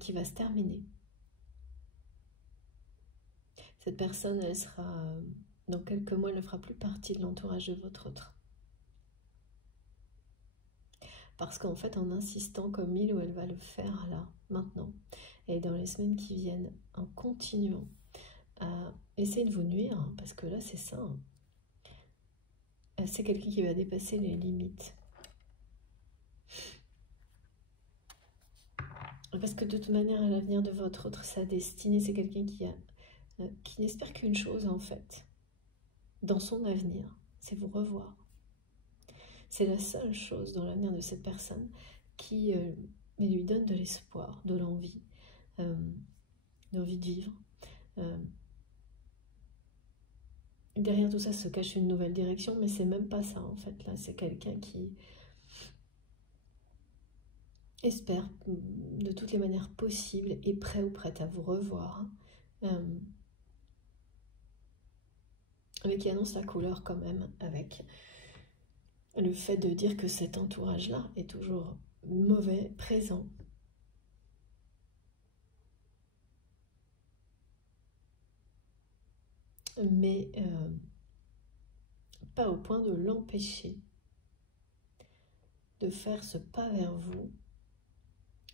qui va se terminer. Cette personne, elle sera, dans quelques mois, elle ne fera plus partie de l'entourage de votre autre. Parce qu'en fait, en insistant comme il ou elle va le faire là, maintenant, et dans les semaines qui viennent, en continuant à essayer de vous nuire, parce que là, c'est ça, c'est quelqu'un qui va dépasser les limites. Parce que de toute manière, à l'avenir de votre autre, sa destinée, c'est quelqu'un qui n'espère qu'une chose, en fait, dans son avenir, c'est vous revoir. C'est la seule chose dans l'avenir de cette personne qui lui donne de l'espoir, de l'envie de vivre. Derrière tout ça se cache une nouvelle direction, mais c'est même pas ça en fait. Là, c'est quelqu'un qui espère de toutes les manières possibles, est prêt ou prête à vous revoir, mais qui annonce la couleur quand même, avec le fait de dire que cet entourage-là est toujours mauvais, présent. Mais pas au point de l'empêcher de faire ce pas vers vous,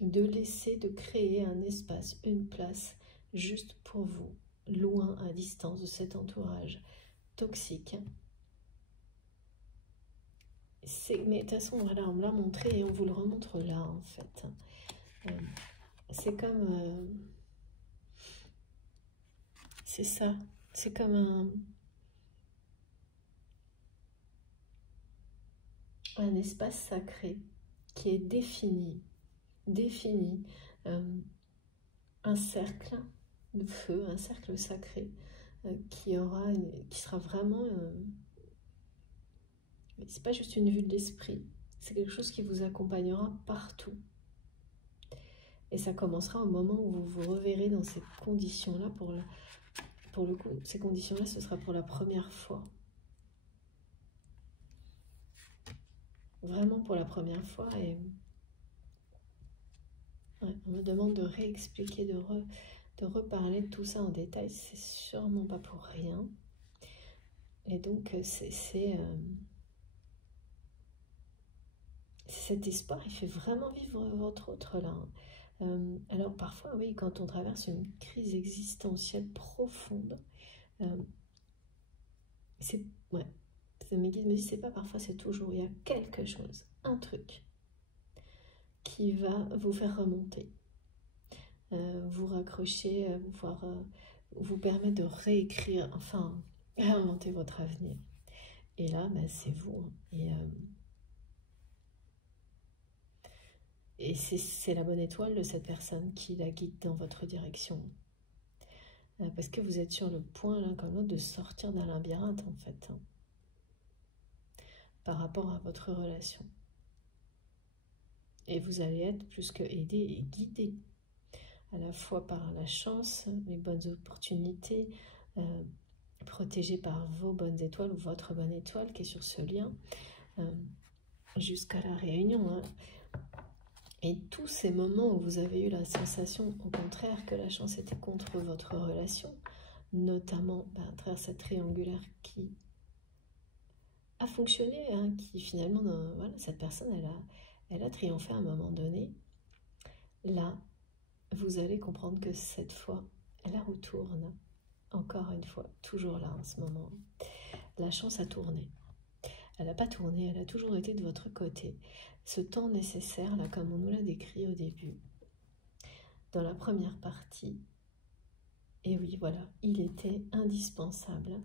de laisser, de créer un espace, une place juste pour vous, loin, à distance de cet entourage toxique. Mais de toute façon, voilà, on me l'a montré et on vous le remontre là, en fait. C'est comme... c'est ça. C'est comme un espace sacré qui est défini. Un cercle de feu, un cercle sacré qui sera vraiment... c'est pas juste une vue de l'esprit, c'est quelque chose qui vous accompagnera partout. Et ça commencera au moment où vous vous reverrez dans ces conditions-là. Pour le coup, ces conditions-là, ce sera pour la première fois. Vraiment pour la première fois. Et ouais, on me demande de réexpliquer, de reparler de tout ça en détail. C'est sûrement pas pour rien. Et donc, c'est cet espoir, il fait vraiment vivre votre autre là. Alors parfois, oui, quand on traverse une crise existentielle profonde, ouais, mes guides me disent, c'est pas parfois, c'est toujours, il y a quelque chose, un truc qui va vous faire remonter, vous raccrocher, vous permettre de réécrire, enfin, réinventer votre avenir. Et là, c'est vous. Et c'est la bonne étoile de cette personne qui la guide dans votre direction. Parce que vous êtes sur le point, l'un comme l'autre, de sortir d'un labyrinthe, en fait, par rapport à votre relation. Et vous allez être plus que aidé et guidé, à la fois par la chance, les bonnes opportunités, protégé par vos bonnes étoiles ou votre bonne étoile qui est sur ce lien, jusqu'à la réunion. Et tous ces moments où vous avez eu la sensation, au contraire, que la chance était contre votre relation, notamment à travers cette triangulaire qui a fonctionné, qui finalement, voilà, cette personne, elle a triomphé à un moment donné. Là, vous allez comprendre que cette fois, elle retourne, encore une fois, toujours là en ce moment. La chance a tourné. Elle n'a pas tourné, elle a toujours été de votre côté. Ce temps nécessaire, là, comme on nous l'a décrit au début, dans la première partie, et oui, voilà, il était indispensable.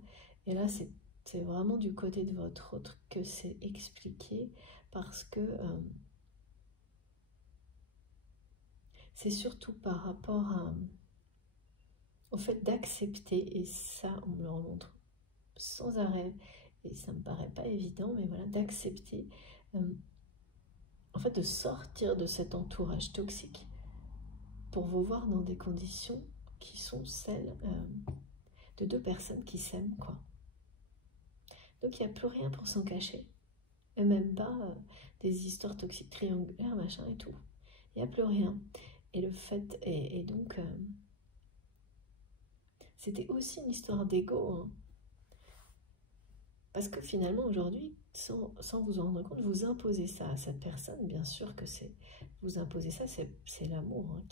Et là, c'est vraiment du côté de votre autre que c'est expliqué, parce que c'est surtout par rapport au fait d'accepter, et ça on me le remontre sans arrêt, et ça me paraît pas évident, mais voilà, d'accepter, en fait de sortir de cet entourage toxique pour vous voir dans des conditions qui sont celles de deux personnes qui s'aiment, quoi. Donc il n'y a plus rien pour s'en cacher, et même pas des histoires toxiques triangulaires, machin et tout. Il n'y a plus rien. Et le fait, et donc, c'était aussi une histoire d'ego, hein. Parce que finalement, aujourd'hui, sans vous en rendre compte, vous imposez ça à cette personne. Bien sûr que c'est, vous imposez ça, c'est l'amour, hein,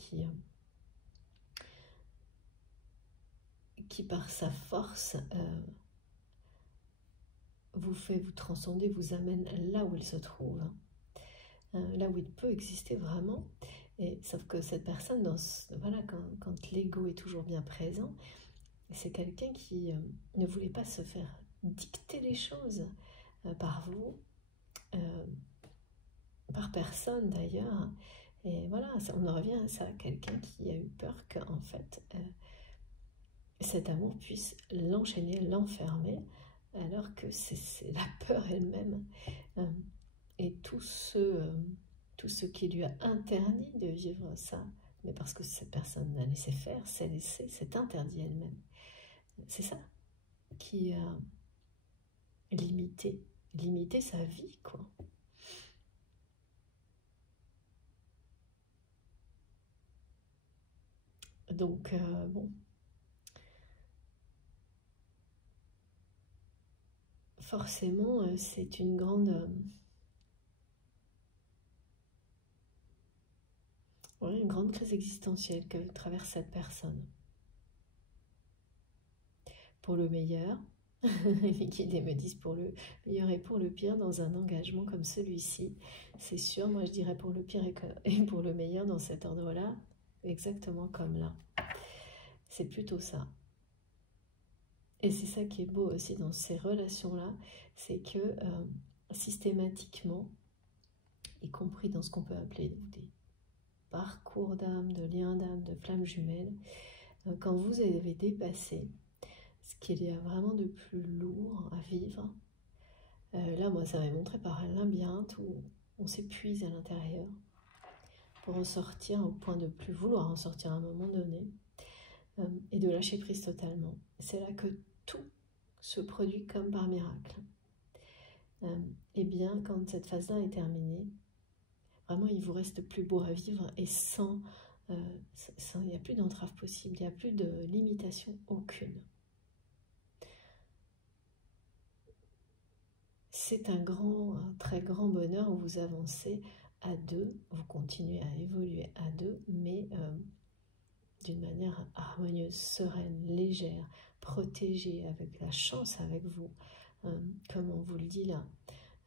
qui par sa force vous fait vous transcender, vous amène là où il se trouve, hein, là où il peut exister vraiment. Et sauf que cette personne, voilà, quand l'ego est toujours bien présent, c'est quelqu'un qui ne voulait pas se faire dicter les choses par vous, par personne d'ailleurs. Et voilà, on en revient à ça, quelqu'un qui a eu peur qu'en fait cet amour puisse l'enchaîner, l'enfermer, alors que c'est la peur elle-même et tout ce qui lui a interdit de vivre ça, mais parce que cette personne l'a laissé faire, c'est interdit elle-même. C'est ça qui a limité sa vie, quoi. Donc, bon. Forcément, c'est une grande crise existentielle que traverse cette personne. Pour le meilleur, mes guides me disent pour le meilleur et pour le pire dans un engagement comme celui-ci. C'est sûr, moi je dirais pour le pire et pour le meilleur dans cet ordre-là, exactement comme là. C'est plutôt ça. Et c'est ça qui est beau aussi dans ces relations-là, c'est que systématiquement, y compris dans ce qu'on peut appeler des parcours d'âme, de liens d'âme, de flammes jumelles, quand vous avez dépassé ce qu'il y a vraiment de plus lourd à vivre, là moi ça m'a montré par un labyrinthe où on s'épuise à l'intérieur pour en sortir au point de ne plus vouloir en sortir à un moment donné, et de lâcher prise totalement. C'est là que tout se produit comme par miracle. Et bien quand cette phase-là est terminée, vraiment il vous reste plus beau à vivre, et il n'y a plus d'entrave possible, il n'y a plus de limitation aucune. C'est un très grand bonheur où vous avancez à deux, vous continuez à évoluer à deux, mais d'une manière harmonieuse, sereine, légère, protégée, avec la chance avec vous, comme on vous le dit là.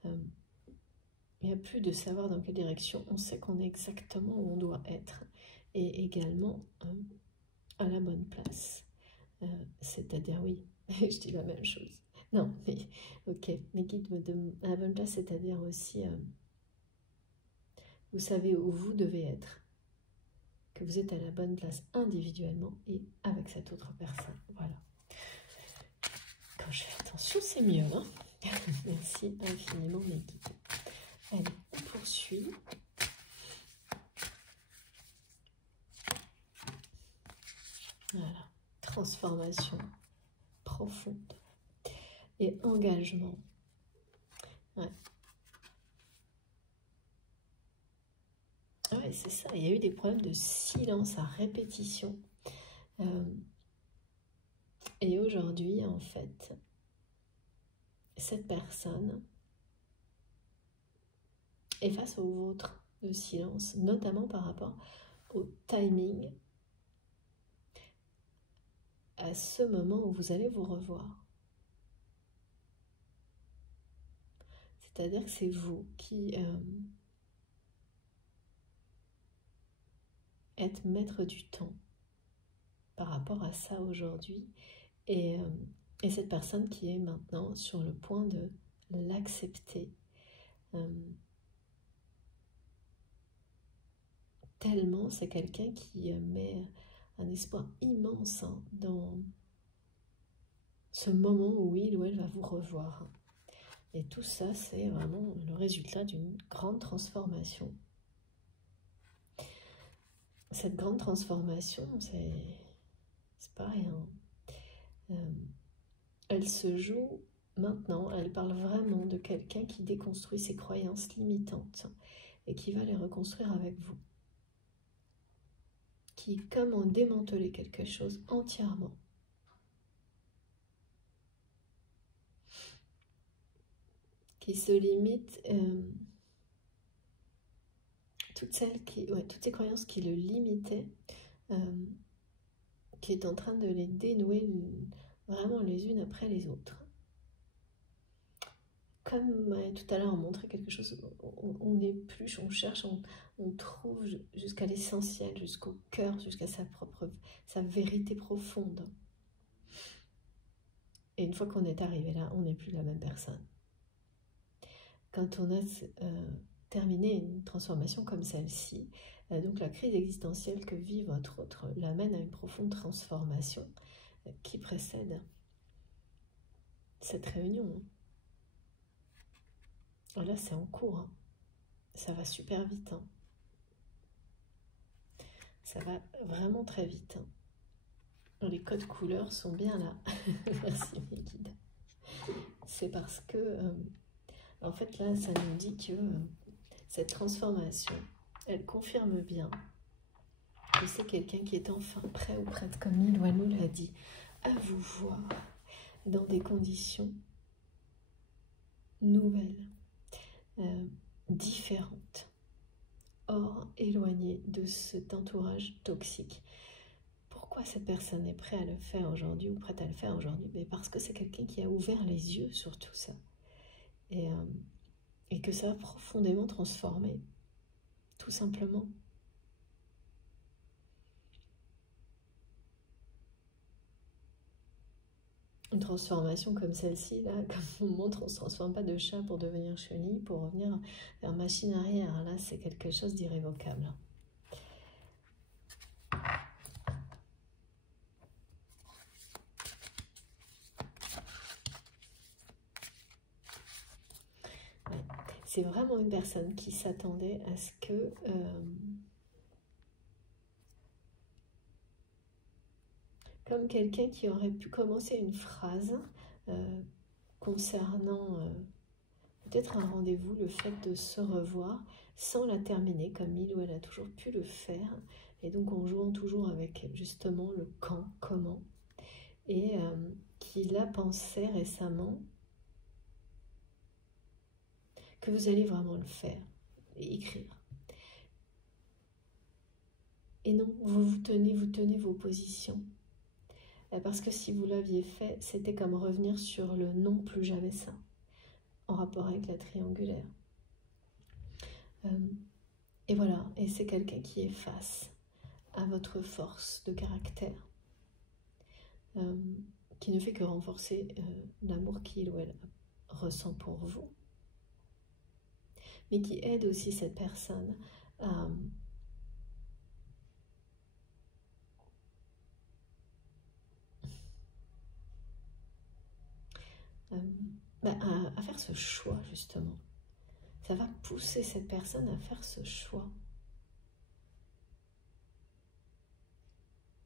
Il n'y a plus de savoir dans quelle direction, on sait qu'on est exactement où on doit être, et également à la bonne place. C'est-à-dire, oui, je dis la même chose. Non, mais ok, mes guides me demandent à la bonne place, c'est-à-dire aussi, vous savez où vous devez être, que vous êtes à la bonne place individuellement et avec cette autre personne. Voilà. Quand je fais attention, c'est mieux, hein. Merci infiniment, mes guides. Allez, on poursuit. Voilà, transformation profonde et engagement. Ouais. Ouais, c'est ça, il y a eu des problèmes de silence à répétition. Et aujourd'hui, en fait, cette personne est face au vôtre de silence, notamment par rapport au timing, à ce moment où vous allez vous revoir. C'est-à-dire que c'est vous qui êtes maître du temps par rapport à ça aujourd'hui, et cette personne qui est maintenant sur le point de l'accepter, tellement c'est quelqu'un qui met un espoir immense hein, dans ce moment où il ou elle va vous revoir. Et tout ça, c'est vraiment le résultat d'une grande transformation. Cette grande transformation, c'est pas rien. Elle se joue maintenant, elle parle vraiment de quelqu'un qui déconstruit ses croyances limitantes et qui va les reconstruire avec vous. Qui est comme en démanteler quelque chose entièrement. Qui se limite, toutes ces croyances qui le limitaient, qui est en train de les dénouer vraiment les unes après les autres. Comme tout à l'heure on montrait quelque chose, on épluche, on cherche, on trouve jusqu'à l'essentiel, jusqu'au cœur, jusqu'à sa vérité profonde. Et une fois qu'on est arrivé là, on n'est plus la même personne. Quand on a terminé une transformation comme celle-ci, donc la crise existentielle que vit votre autre l'amène à une profonde transformation qui précède cette réunion. Là, c'est en cours. Hein. Ça va super vite. Hein. Ça va vraiment très vite. Hein. Les codes couleurs sont bien là. Merci mes guides. C'est parce que, en fait, là, ça nous dit que cette transformation, elle confirme bien que c'est quelqu'un qui est enfin prêt ou prête, comme il ou elle nous l'a dit, à vous voir dans des conditions nouvelles, différentes, hors, éloignées de cet entourage toxique. Pourquoi cette personne est prête à le faire aujourd'hui ou prête à le faire aujourd'hui? Mais parce que c'est quelqu'un qui a ouvert les yeux sur tout ça et que ça va profondément transformer, tout simplement. Une transformation comme celle-ci, là, comme on montre, on ne se transforme pas de chat pour devenir chenille, pour revenir vers machine arrière. Là, c'est quelque chose d'irrévocable. Ouais. C'est vraiment une personne qui s'attendait à ce que... comme quelqu'un qui aurait pu commencer une phrase concernant peut-être un rendez-vous, le fait de se revoir, sans la terminer, comme il ou elle a toujours pu le faire, et donc en jouant toujours avec justement le quand, comment, et qui l'a pensé récemment que vous allez vraiment le faire, et écrire. Et non, vous tenez vos positions. Parce que si vous l'aviez fait, c'était comme revenir sur le non plus jamais ça, en rapport avec la triangulaire. Et voilà, et c'est quelqu'un qui est face à votre force de caractère, qui ne fait que renforcer l'amour qu'il ou elle ressent pour vous, mais qui aide aussi cette personne à faire ce choix, justement. Ça va pousser cette personne à faire ce choix.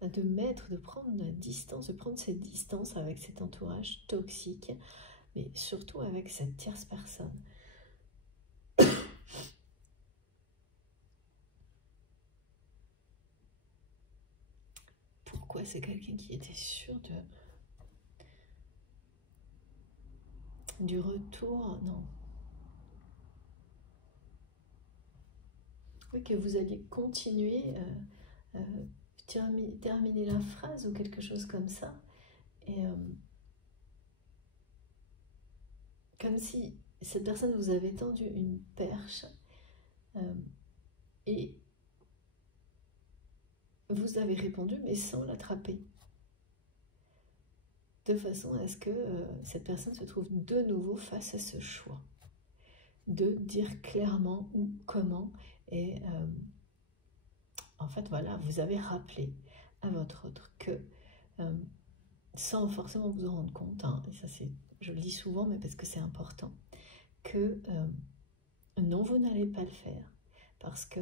De prendre la distance, de prendre cette distance avec cet entourage toxique, mais surtout avec cette tierce personne. Pourquoi? C'est quelqu'un qui était sûr du retour, non. Oui, que vous alliez continuer, terminer la phrase ou quelque chose comme ça. Et comme si cette personne vous avait tendu une perche et vous avez répondu, mais sans l'attraper. De façon à ce que cette personne se trouve de nouveau face à ce choix. De dire clairement où, comment. Et en fait, voilà, vous avez rappelé à votre autre que, sans forcément vous en rendre compte, hein, et ça c'est, je le dis souvent, mais parce que c'est important, que non, vous n'allez pas le faire, parce que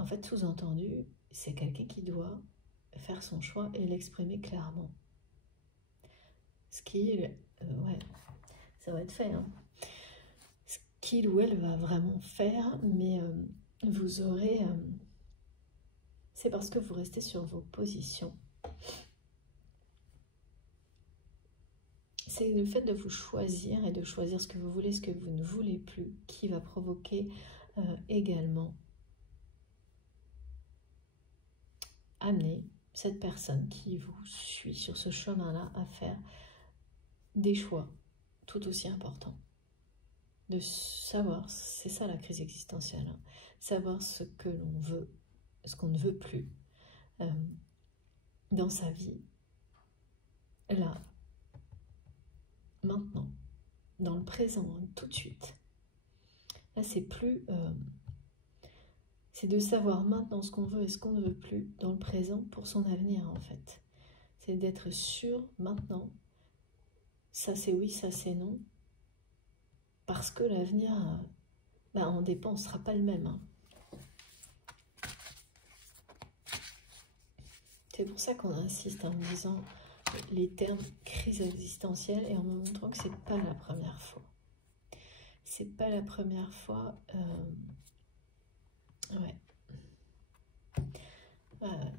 en fait, sous-entendu, c'est quelqu'un qui doit faire son choix et l'exprimer clairement. Ce qui, ouais, ça va être fait, hein. Ce qu'il ou elle va vraiment faire, mais vous aurez... c'est parce que vous restez sur vos positions. C'est le fait de vous choisir et de choisir ce que vous voulez, ce que vous ne voulez plus, qui va provoquer également amener cette personne qui vous suit sur ce chemin-là à faire des choix tout aussi importants. De savoir, c'est ça la crise existentielle, hein, savoir ce que l'on veut, ce qu'on ne veut plus dans sa vie, là, maintenant, dans le présent, hein, tout de suite. Là, c'est plus... c'est de savoir maintenant ce qu'on veut et ce qu'on ne veut plus dans le présent pour son avenir, en fait. C'est d'être sûr maintenant, ça c'est oui, ça c'est non, parce que l'avenir en dépend, ne sera pas le même, hein. C'est pour ça qu'on insiste en disant les termes crise existentielle et en me montrant que c'est pas la première fois. C'est pas la première fois. Ouais.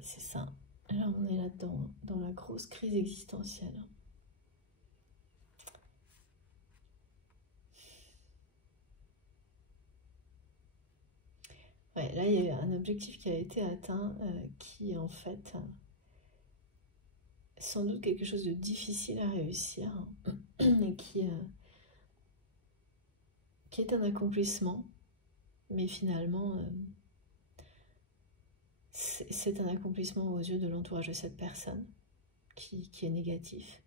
C'est ça. Là, on est là-dedans, hein, dans la grosse crise existentielle. Ouais, là, il y a un objectif qui a été atteint qui, en fait, sans doute quelque chose de difficile à réussir, hein, et qui est un accomplissement, mais finalement, c'est un accomplissement aux yeux de l'entourage de cette personne qui est négatif.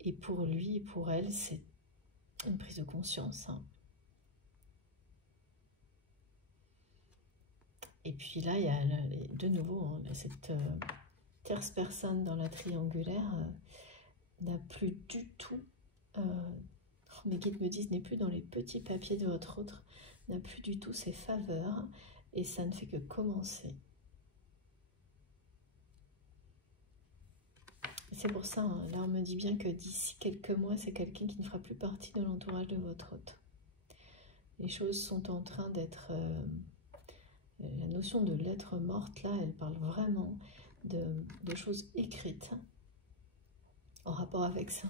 Et pour lui et pour elle, c'est une prise de conscience, hein. Et puis là, il y a de nouveau hein, cette tierce personne dans la triangulaire n'a plus du tout, mes guides me disent, n'est plus dans les petits papiers de votre autre, n'a plus du tout ses faveurs, et ça ne fait que commencer. C'est pour ça, hein, là on me dit bien que d'ici quelques mois, c'est quelqu'un qui ne fera plus partie de l'entourage de votre hôte. Les choses sont en train d'être... la notion de lettre morte, là, elle parle vraiment de choses écrites en rapport avec ça.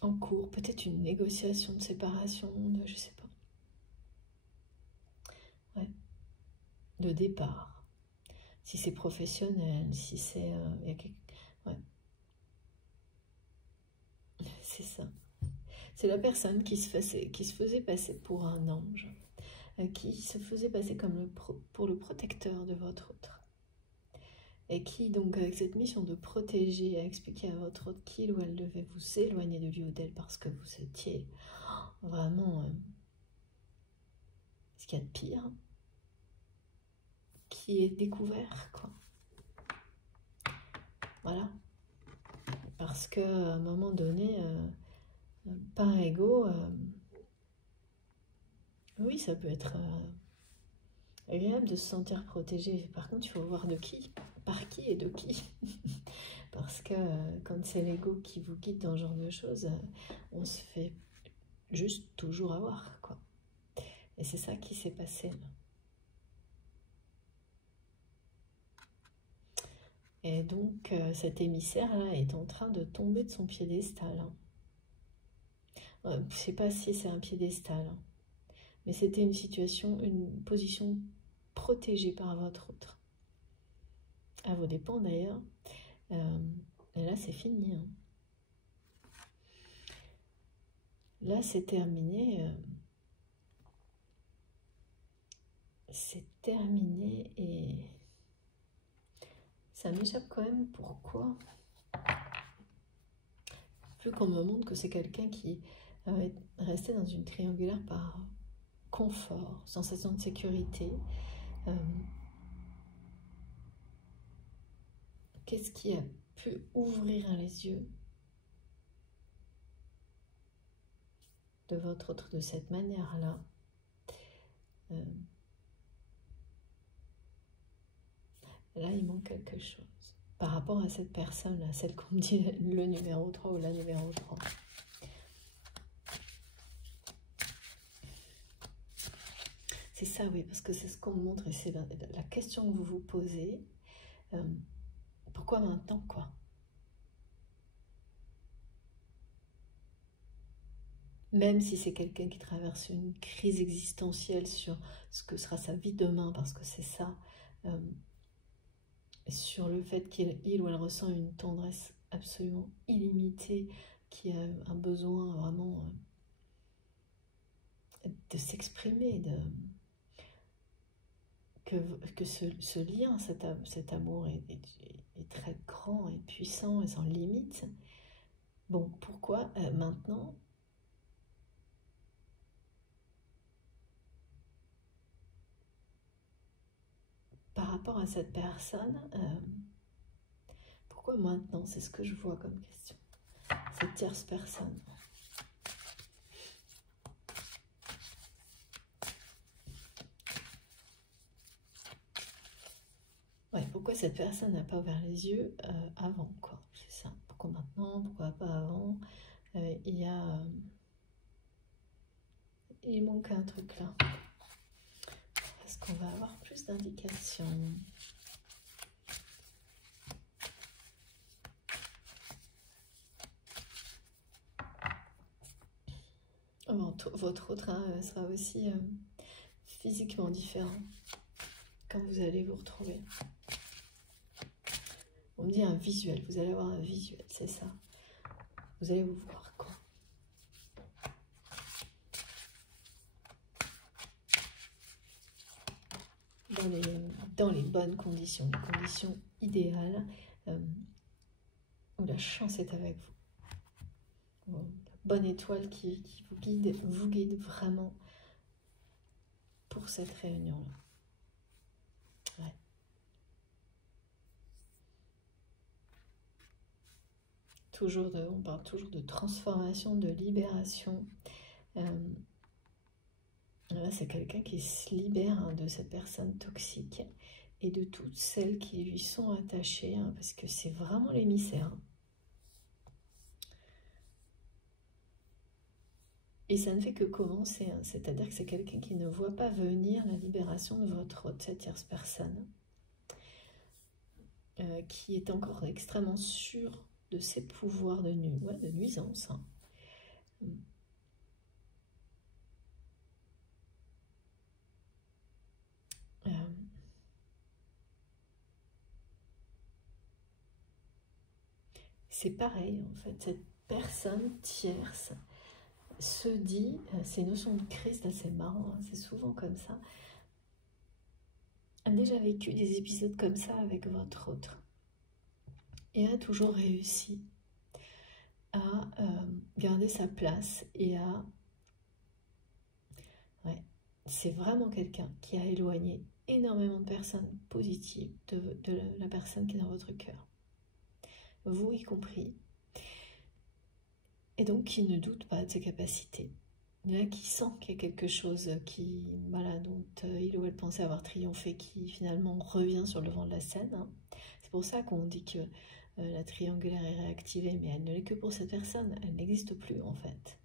En cours, peut-être une négociation de séparation, je sais pas. Ouais. De départ. Si c'est professionnel, si c'est... ouais. C'est ça. C'est la personne qui se faisait passer pour un ange, qui se faisait passer comme pour le protecteur de votre autre. Et qui, donc, avec cette mission de protéger, a expliqué à votre autre qu'il ou elle devait vous éloigner de lui ou d'elle parce que vous étiez vraiment ce qu'il y a de pire, qui est découvert, quoi. Voilà. Parce qu'à un moment donné, par ego, oui, ça peut être agréable de se sentir protégé. Par contre, il faut voir de qui, par qui et de qui. Parce que quand c'est l'ego qui vous guide dans ce genre de choses, on se fait juste toujours avoir, quoi. Et c'est ça qui s'est passé là. Et donc, cet émissaire-là est en train de tomber de son piédestal. Je ne sais pas si c'est un piédestal, hein, mais c'était une situation, une position protégée par votre autre. À vos dépens d'ailleurs. Et là, c'est fini, hein. Là, c'est terminé. C'est terminé et ça m'échappe quand même. Pourquoi? Plus qu'on me montre que c'est quelqu'un qui rester dans une triangulaire par confort, sensation de sécurité. Qu'est-ce qui a pu ouvrir les yeux de votre autre de cette manière-là? Là, il manque quelque chose par rapport à cette personne, à celle qu'on me dit le numéro 3 ou la numéro 3. C'est ça, oui, parce que c'est ce qu'on me montre et c'est la question que vous vous posez. Pourquoi maintenant, quoi? Même si c'est quelqu'un qui traverse une crise existentielle sur ce que sera sa vie demain, parce que c'est ça, sur le fait qu'il ou elle ressent une tendresse absolument illimitée, qui a un besoin vraiment de s'exprimer, que ce lien, cet amour est très grand et puissant et sans limite. Bon, pourquoi maintenant par rapport à cette personne, pourquoi maintenant? C'est ce que je vois comme question. Cette tierce personne. Ouais, pourquoi cette personne n'a pas ouvert les yeux avant, quoi? C'est ça. Pourquoi maintenant? Pourquoi pas avant? Il manque un truc là. Est-ce qu'on va avoir plus d'indications? Votre autre sera aussi physiquement différent quand vous allez vous retrouver. On me dit un visuel, vous allez avoir un visuel, c'est ça. Vous allez vous voir, quoi. Dans les bonnes conditions, les conditions idéales, où la chance est avec vous. Bon, bonne étoile qui vous guide vraiment pour cette réunion-là. Ouais. On parle toujours de transformation, de libération. Là, c'est quelqu'un qui se libère de cette personne toxique et de toutes celles qui lui sont attachées, parce que c'est vraiment l'émissaire. Et ça ne fait que commencer, c'est-à-dire que c'est quelqu'un qui ne voit pas venir la libération de cette tierce personne, qui est encore extrêmement sûre de ses pouvoirs de nuisance. C'est pareil, en fait, cette personne tierce se dit, c'est une notion de crise assez marrant, c'est souvent comme ça, a déjà vécu des épisodes comme ça avec votre autre et a toujours réussi à garder sa place et à... Ouais, c'est vraiment quelqu'un qui a éloigné énormément de personnes positives de la personne qui est dans votre cœur, vous y compris, et donc qui ne doute pas de ses capacités. Là, qui sent qu'il y a quelque chose dont il ou elle pensait avoir triomphé, qui finalement revient sur le devant de la scène. C'est pour ça qu'on dit que la triangulaire est réactivée, mais elle ne l'est que pour cette personne, elle n'existe plus en fait.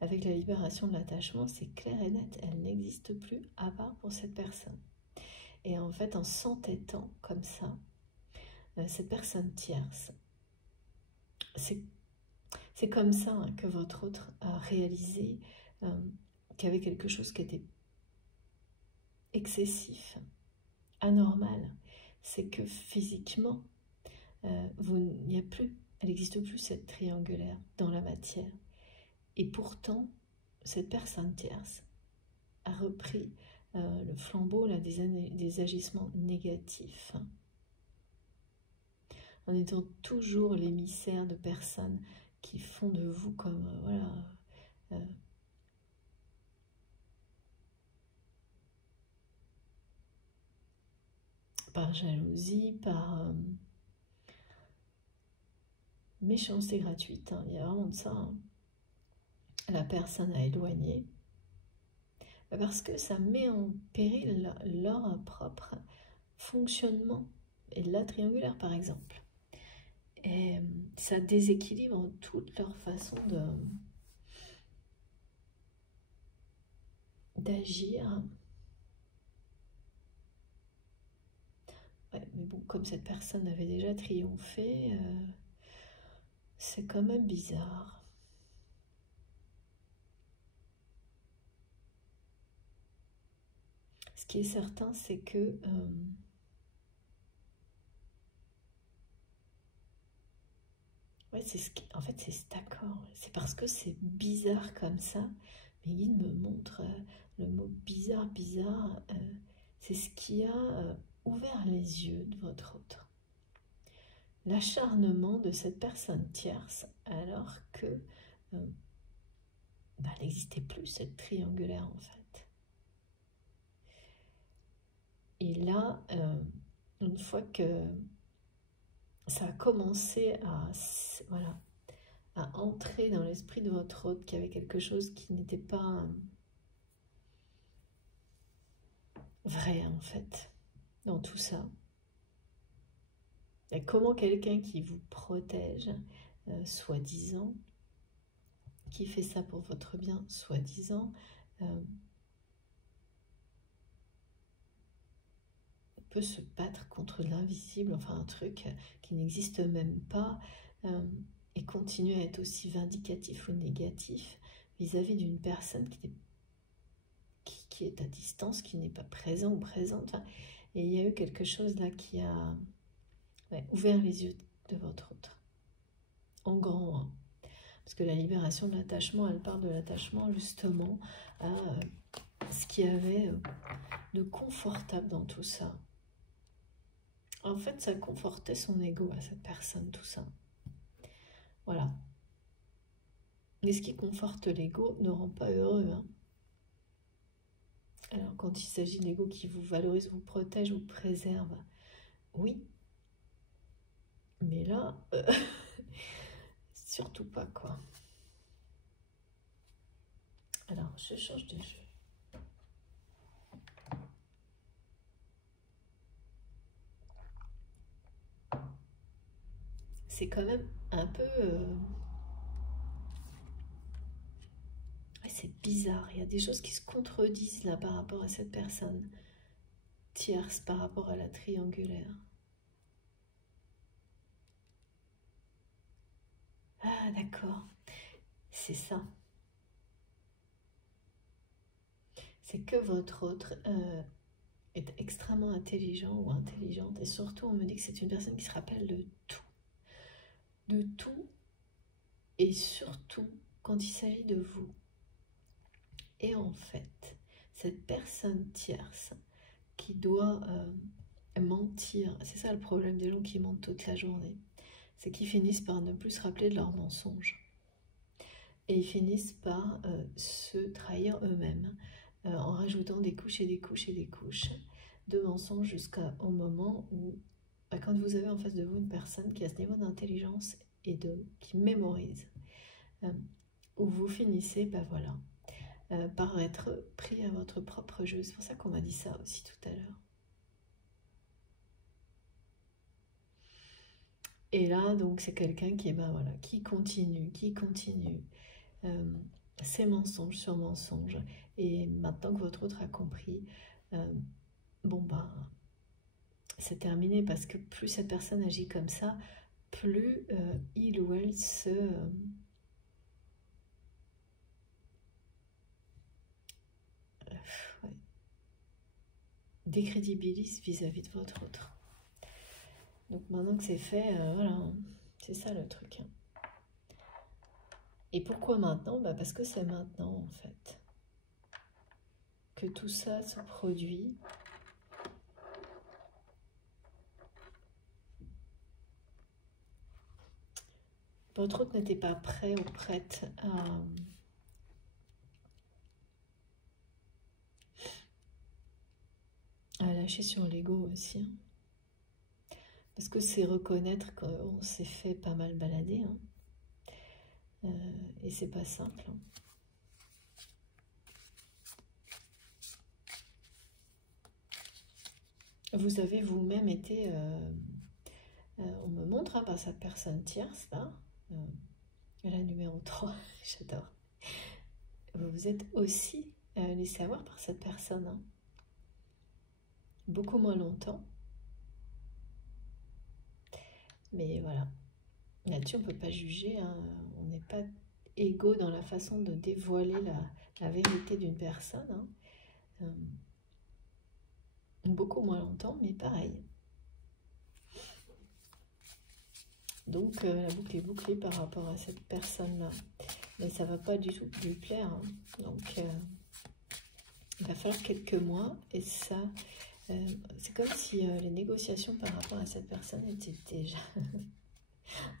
Avec la libération de l'attachement, c'est clair et net, elle n'existe plus à part pour cette personne. Et en fait, en s'entêtant comme ça, cette personne tierce, c'est comme ça que votre autre a réalisé qu'il y avait quelque chose qui était excessif, anormal. C'est que physiquement, elle n'existe plus cette triangulaire dans la matière. Et pourtant, cette personne tierce a repris le flambeau là, des agissements négatifs, en étant toujours l'émissaire de personnes qui font de vous comme par jalousie, par méchanceté gratuite, hein. Il y a vraiment de ça, hein. La personne à éloigner, parce que ça met en péril leur propre fonctionnement, et de la triangulaire par exemple. Et ça déséquilibre toute leur façon d'agir. Ouais, mais bon, comme cette personne avait déjà triomphé, c'est quand même bizarre. Ce qui est certain, c'est que ouais, en fait, c'est cet accord. C'est parce que c'est bizarre comme ça. Mes guides me montrent le mot bizarre, c'est ce qui a ouvert les yeux de votre autre. L'acharnement de cette personne tierce, alors que elle n'existait plus, cette triangulaire en fait. Et là, une fois que ça a commencé à entrer dans l'esprit de votre hôte, qu'il y avait quelque chose qui n'était pas vrai en fait dans tout ça. Et comment quelqu'un qui vous protège, soi-disant, qui fait ça pour votre bien, soi-disant, peut se battre contre l'invisible, enfin un truc qui n'existe même pas, et continuer à être aussi vindicatif ou négatif vis-à-vis d'une personne qui est à distance, qui n'est pas présent ou présente. Enfin, et il y a eu quelque chose là qui a ouvert les yeux de votre autre. En grand, hein. Parce que la libération de l'attachement, elle parle de l'attachement justement à ce qu'il y avait de confortable dans tout ça. En fait, ça confortait son ego à cette personne, tout ça. Voilà. Mais ce qui conforte l'ego ne rend pas heureux, hein. Alors, quand il s'agit de l'ego qui vous valorise, vous protège, vous préserve, oui. Mais là, surtout pas, quoi. Alors, je change de jeu. C'est quand même un peu... c'est bizarre, il y a des choses qui se contredisent là par rapport à cette personne tierce, par rapport à la triangulaire. Ah, d'accord, c'est ça. C'est que votre autre est extrêmement intelligent ou intelligente, et surtout on me dit que c'est une personne qui se rappelle de tout, et surtout quand il s'agit de vous. Et en fait, cette personne tierce qui doit mentir, c'est ça le problème des gens qui mentent toute la journée, c'est qu'ils finissent par ne plus se rappeler de leurs mensonges. Et ils finissent par se trahir eux-mêmes, en rajoutant des couches et des couches et des couches de mensonges jusqu'au moment où, quand vous avez en face de vous une personne qui a ce niveau d'intelligence et qui mémorise, où vous finissez, voilà, par être pris à votre propre jeu. C'est pour ça qu'on m'a dit ça aussi tout à l'heure. Et là, donc, c'est quelqu'un qui, voilà, qui continue, ces mensonges sur mensonges. Et maintenant que votre autre a compris, c'est terminé, parce que plus cette personne agit comme ça, plus il ou elle se décrédibilise vis-à-vis de votre autre. Donc maintenant que c'est fait, voilà, c'est ça le truc, hein. Et pourquoi maintenant? Parce que c'est maintenant, en fait, que tout ça se produit. Votre autre n'était pas prêt ou prête lâcher sur l'ego aussi. Hein. Parce que c'est reconnaître qu'on s'est fait pas mal balader. Hein. Et c'est pas simple. Hein. Vous avez vous-même été, on me montre hein, par cette personne tierce, là, la numéro 3, j'adore. Vous êtes aussi laissé avoir par cette personne. Hein. Beaucoup moins longtemps. Mais voilà. Là-dessus, on ne peut pas juger. Hein. On n'est pas égaux dans la façon de dévoiler la vérité d'une personne. Hein. Beaucoup moins longtemps, mais pareil. Donc, la boucle est bouclée par rapport à cette personne-là. Mais ça ne va pas du tout lui plaire. Hein. Donc, il va falloir quelques mois. Et ça, c'est comme si les négociations par rapport à cette personne étaient déjà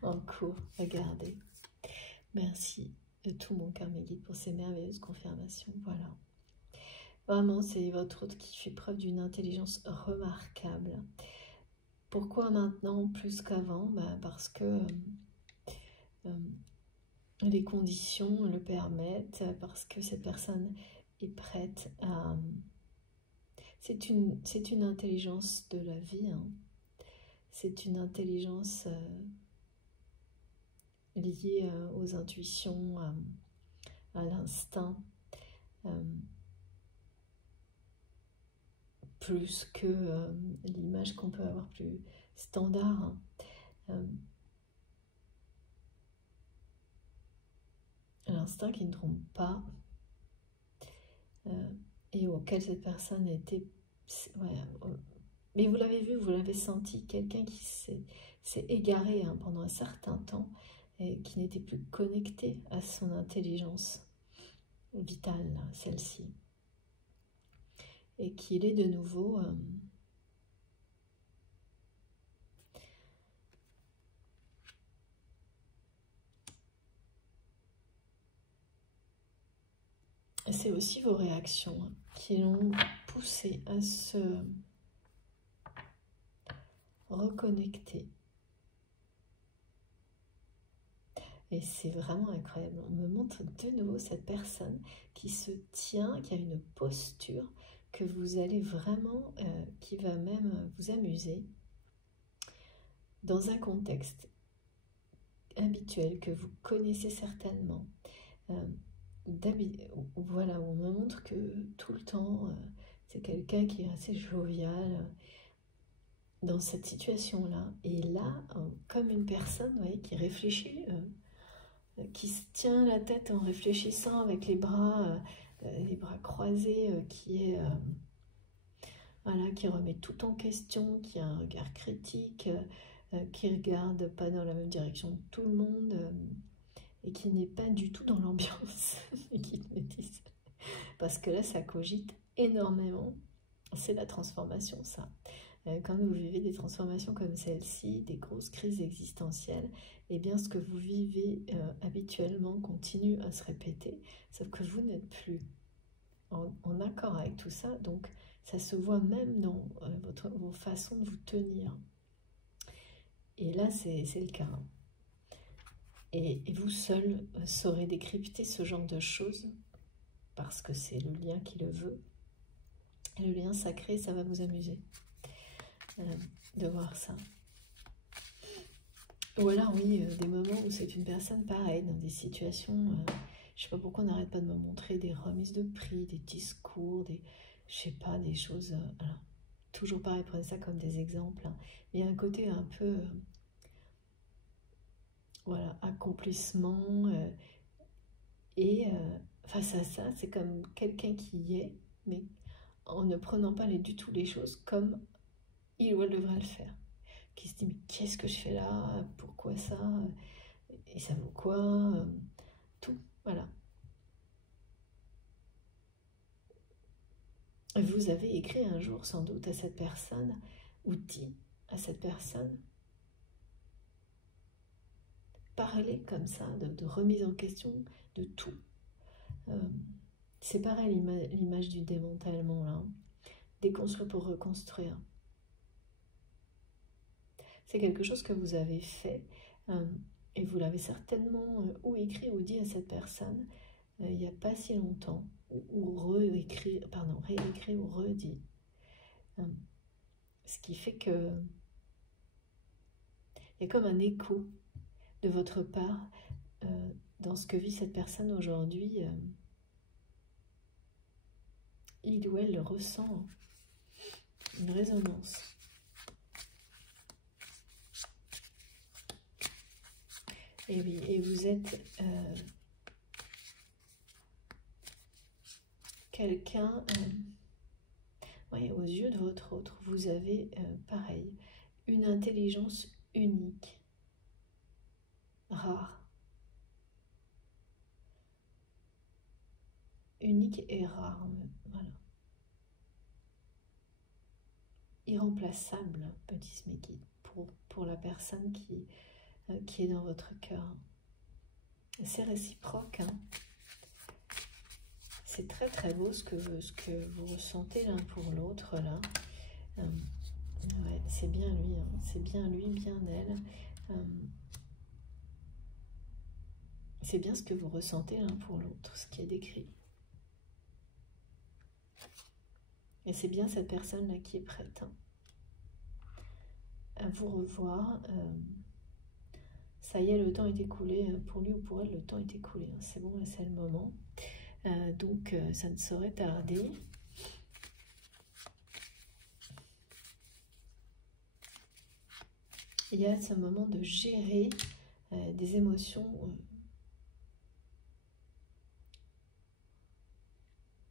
en cours. Regardez. Merci de tout mon cœur, mes guides, pour ces merveilleuses confirmations. Voilà. Vraiment, c'est votre hôte qui fait preuve d'une intelligence remarquable. Pourquoi maintenant plus qu'avant? Parce que les conditions le permettent, parce que cette personne est prête à... C'est une intelligence de la vie. Hein. C'est une intelligence liée aux intuitions, à l'instinct. Plus que l'image qu'on peut avoir plus standard. Hein. L'instinct qui ne trompe pas et auquel cette personne a été... Ouais, mais vous l'avez vu, vous l'avez senti, quelqu'un qui s'est égaré hein, pendant un certain temps et qui n'était plus connecté à son intelligence vitale, celle-ci. Et qu'il est de nouveau c'est aussi vos réactions hein, qui l'ont poussé à se reconnecter. Et c'est vraiment incroyable. On me montre de nouveau cette personne qui se tient, qui a une posture que vous allez vraiment, qui va même vous amuser dans un contexte habituel que vous connaissez certainement. Voilà, on me montre que tout le temps, c'est quelqu'un qui est assez jovial dans cette situation-là. Et là, comme une personne ouais, qui réfléchit, qui se tient la tête en réfléchissant avec les bras croisés, voilà, qui remet tout en question, qui a un regard critique, qui regarde pas dans la même direction que tout le monde, et qui n'est pas du tout dans l'ambiance, parce que là, ça cogite énormément. C'est la transformation, ça. Quand vous vivez des transformations comme celle-ci, des grosses crises existentielles, eh bien ce que vous vivez habituellement continue à se répéter, sauf que vous n'êtes plus en accord avec tout ça, donc ça se voit même dans vos façons de vous tenir. Et là, c'est le cas. Et vous seul saurez décrypter ce genre de choses, parce que c'est le lien qui le veut. Et le lien sacré, ça va vous amuser. De voir ça. Ou alors oui, des moments où c'est une personne pareille, dans des situations, je sais pas pourquoi on n'arrête pas de me montrer des remises de prix, des discours, je sais pas, des choses, alors, toujours pareil, prenez ça comme des exemples, hein, mais il y a un côté un peu, voilà, accomplissement, et face à ça, c'est comme quelqu'un qui y est, mais en ne prenant pas du tout les choses comme il ou elle devrait le faire, qui se dit mais qu'est-ce que je fais là, pourquoi ça, et ça vaut quoi, tout, voilà. Vous avez écrit un jour sans doute à cette personne, ou dit à cette personne, parler comme ça, de remise en question de tout. C'est pareil l'image du démantèlement là, déconstruire pour reconstruire. C'est quelque chose que vous avez fait et vous l'avez certainement ou écrit ou dit à cette personne il n'y a pas si longtemps, ou réécrit ou redit. Ce qui fait que il y a comme un écho de votre part dans ce que vit cette personne aujourd'hui. Il ou elle ressent une résonance. Et oui, et vous êtes quelqu'un, aux yeux de votre autre, vous avez pareil, une intelligence unique, rare. Unique et rare, voilà. Irremplaçable, me disent mes guides, pour la personne qui est dans votre cœur. C'est réciproque, hein. C'est très très beau ce que vous ressentez l'un pour l'autre là. Ouais, c'est bien lui, hein. C'est bien lui, bien elle. C'est bien ce que vous ressentez l'un pour l'autre, ce qui est décrit. Et c'est bien cette personne-là qui est prête à vous revoir. Ça y est, le temps est écoulé. Pour lui ou pour elle, le temps est écoulé. C'est bon, là, c'est le moment. Donc, ça ne saurait tarder. Il y a ce moment de gérer des émotions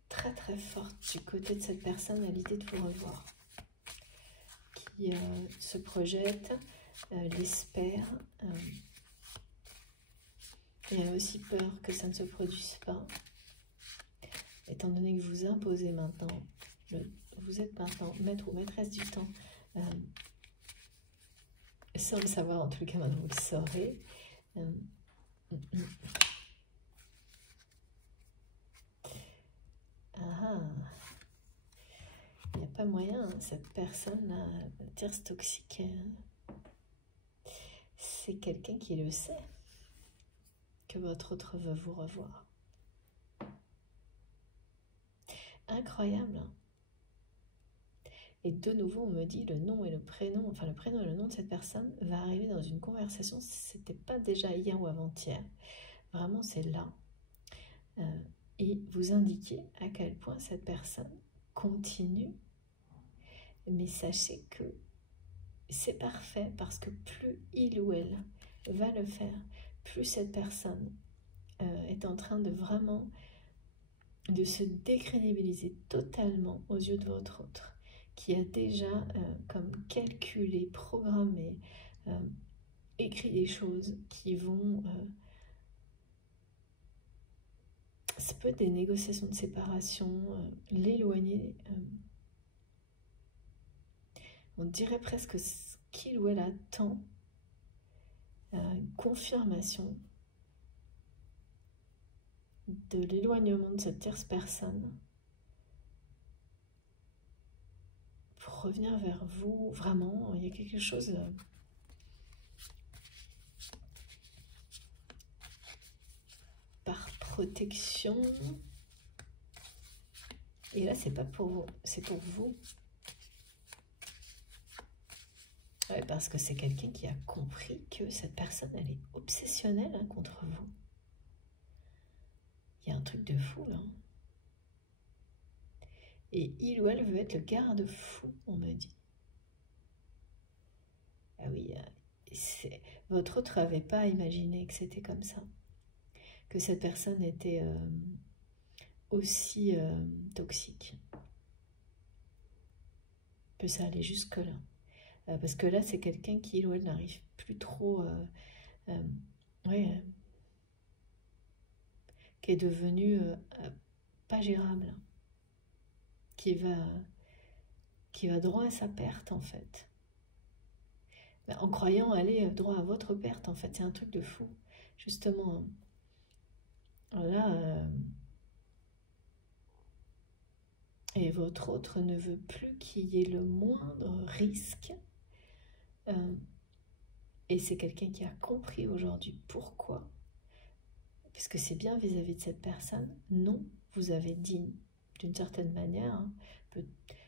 très très fortes du côté de cette personne à l'idée de vous revoir, qui se projette, l'espère, et a aussi peur que ça ne se produise pas, étant donné que vous imposez maintenant, vous êtes maintenant maître ou maîtresse du temps, sans le savoir, en tout cas maintenant vous le saurez. Il n'y a pas moyen, cette personne-là, tierce toxique, c'est quelqu'un qui le sait, que votre autre veut vous revoir. Incroyable, hein? Et de nouveau, on me dit le nom et le prénom, enfin le prénom et le nom de cette personne va arriver dans une conversation, c'était pas déjà hier ou avant-hier, vraiment c'est là. Et vous indiquez à quel point cette personne continue, mais sachez que c'est parfait parce que plus il ou elle va le faire, plus cette personne est en train de vraiment de se décrédibiliser totalement aux yeux de votre autre, qui a déjà comme calculé, programmé, écrit des choses qui vont... ça peut être des négociations de séparation, l'éloigner. On dirait presque ce qu'il ou elle attend, une confirmation de l'éloignement de cette tierce personne pour revenir vers vous. Vraiment, il y a quelque chose par protection, et là c'est pas pour vous, c'est pour vous. Ouais, parce que c'est quelqu'un qui a compris que cette personne elle est obsessionnelle contre vous. Il y a un truc de fou là. Et il ou elle veut être le garde-fou, on me dit. Ah oui, votre autre n'avait pas imaginé que c'était comme ça. Que cette personne était aussi toxique. Que ça allait jusque-là. Parce que là, c'est quelqu'un qui, il ou elle, n'arrive plus trop... qui est devenu pas gérable. Qui va droit à sa perte, en fait. En croyant aller droit à votre perte, en fait. C'est un truc de fou. Justement, là... Et votre autre ne veut plus qu'il y ait le moindre risque. Et c'est quelqu'un qui a compris aujourd'hui pourquoi. Puisque c'est bien vis-à-vis de cette personne. Non, vous avez dit d'une certaine manière. Hein,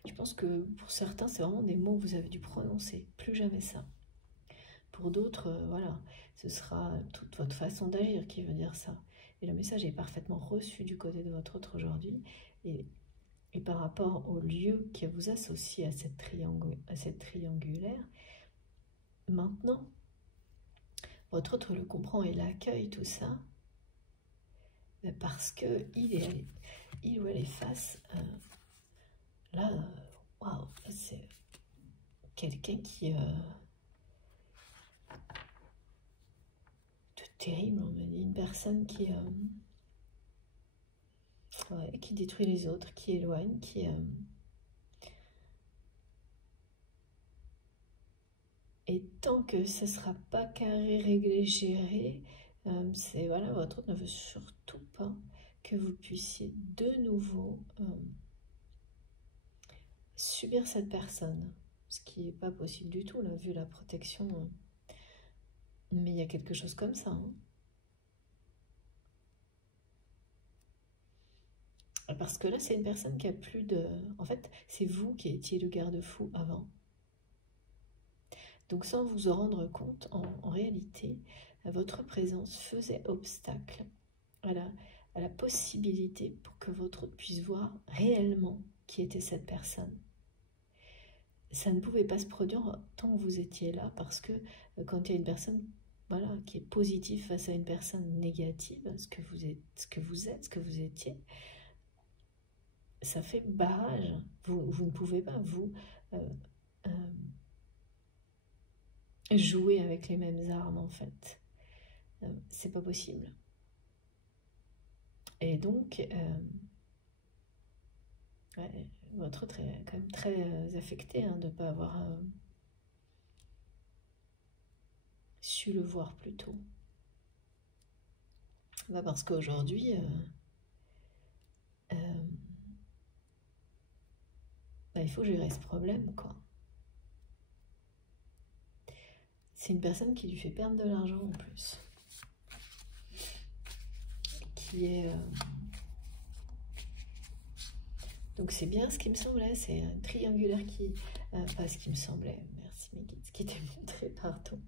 je pense que pour certains, c'est vraiment des mots que vous avez dû prononcer. Plus jamais ça. Pour d'autres, voilà, ce sera toute votre façon d'agir qui veut dire ça. Et le message est parfaitement reçu du côté de votre autre aujourd'hui. Et par rapport au lieu qui vous associe à cette triangulaire, maintenant, votre autre le comprend et l'accueille tout ça, parce que il ou elle est face, là, waouh, c'est quelqu'un qui de terrible, on me dit, une personne qui détruit les autres, qui éloigne, et tant que ce ne sera pas carré, réglé, géré, c'est voilà, votre autre ne veut surtout pas que vous puissiez de nouveau subir cette personne, ce qui n'est pas possible du tout, là, vu la protection. Mais il y a quelque chose comme ça. Hein. Parce que là, c'est une personne qui a plus de... En fait, c'est vous qui étiez le garde-fou avant. Donc sans vous en rendre compte, en réalité, votre présence faisait obstacle à la possibilité pour que votre autre puisse voir réellement qui était cette personne. Ça ne pouvait pas se produire tant que vous étiez là, parce que quand il y a une personne qui est positive face à une personne négative, ce que vous étiez, ça fait barrage. Vous ne pouvez pas, jouer avec les mêmes armes, en fait. C'est pas possible. Et donc, votre autre est quand même très affecté de ne pas avoir su le voir plus tôt. Parce qu'aujourd'hui, il faut gérer ce problème, quoi. C'est une personne qui lui fait perdre de l'argent en plus. Qui est... Donc c'est bien ce qui me semblait, c'est un triangulaire qui... pas ce qui me semblait, merci Miguel, ce qui était montré, pardon.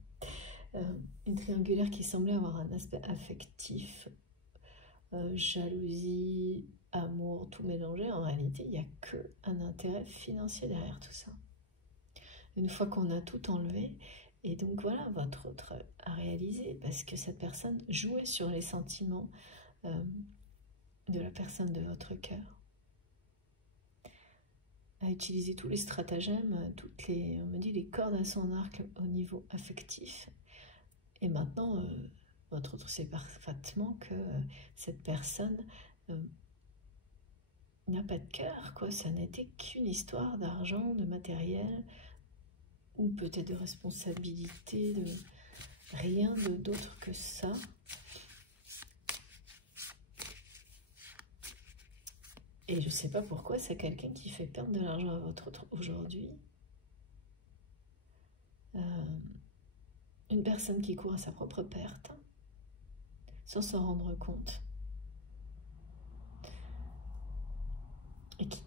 Une triangulaire qui semblait avoir un aspect affectif, jalousie, amour, tout mélangé. En réalité, il n'y a qu'un intérêt financier derrière tout ça. Une fois qu'on a tout enlevé, et donc voilà, votre autre a réalisé, parce que cette personne jouait sur les sentiments de la personne de votre cœur. A utilisé tous les stratagèmes, on me dit les cordes à son arc au niveau affectif. Et maintenant, votre autre sait parfaitement que cette personne n'a pas de cœur, quoi. Ça n'était qu'une histoire d'argent, de matériel, ou peut-être de responsabilité, de rien d'autre que ça. Et je ne sais pas pourquoi, c'est quelqu'un qui fait perdre de l'argent à votre autre aujourd'hui. Une personne qui court à sa propre perte, sans s'en rendre compte. Et qui,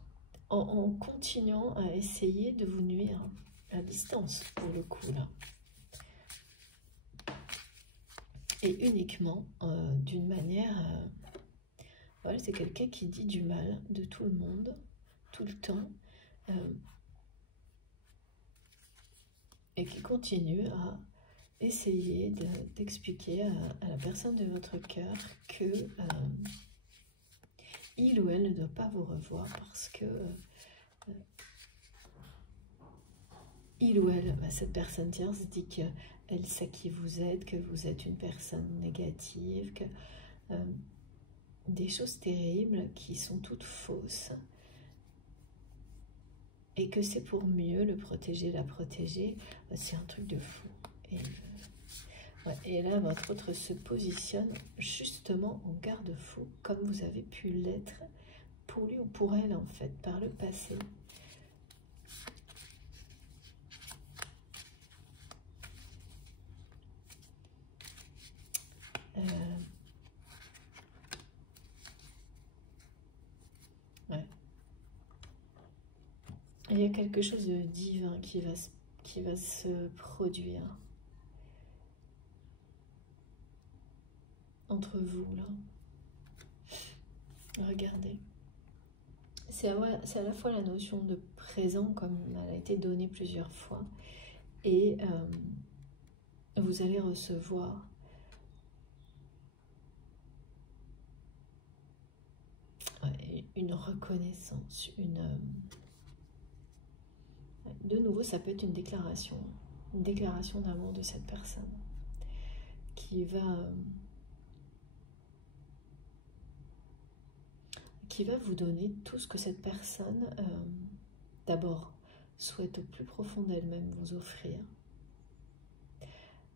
en continuant à essayer de vous nuire à distance, pour le coup, là. Et uniquement d'une manière... voilà, c'est quelqu'un qui dit du mal de tout le monde, tout le temps, et qui continue à essayer d'expliquer à la personne de votre cœur que il ou elle ne doit pas vous revoir parce que il ou elle, cette personne tierce, dit qu'elle sait qui vous êtes, que vous êtes une personne négative, que des choses terribles qui sont toutes fausses et que c'est pour mieux le protéger, la protéger. C'est un truc de fou. Et là, votre autre se positionne justement en garde-fou, comme vous avez pu l'être pour lui ou pour elle en fait, par le passé. Ouais. Il y a quelque chose de divin qui va se produire entre vous là. Regardez. C'est à la fois la notion de présent, comme elle a été donnée plusieurs fois, et vous allez recevoir une reconnaissance, de nouveau, ça peut être une déclaration d'amour de cette personne qui va vous donner tout ce que cette personne, d'abord, souhaite au plus profond d'elle-même vous offrir.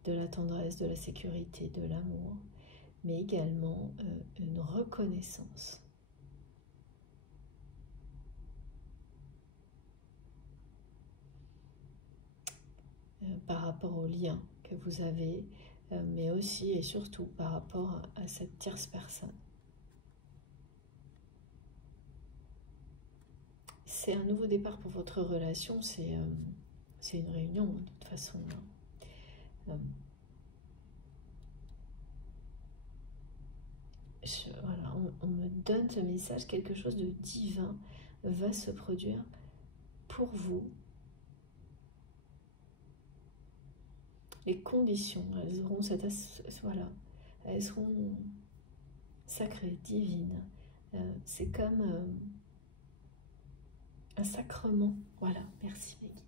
De la tendresse, de la sécurité, de l'amour, mais également une reconnaissance. Par rapport au lien que vous avez, mais aussi et surtout par rapport à cette tierce personne. C'est un nouveau départ pour votre relation, c'est une réunion de toute façon. Voilà, on me donne ce message, quelque chose de divin va se produire pour vous. Les conditions, elles auront voilà, elles seront sacrées, divines. C'est comme un sacrement. Voilà, merci mes guides.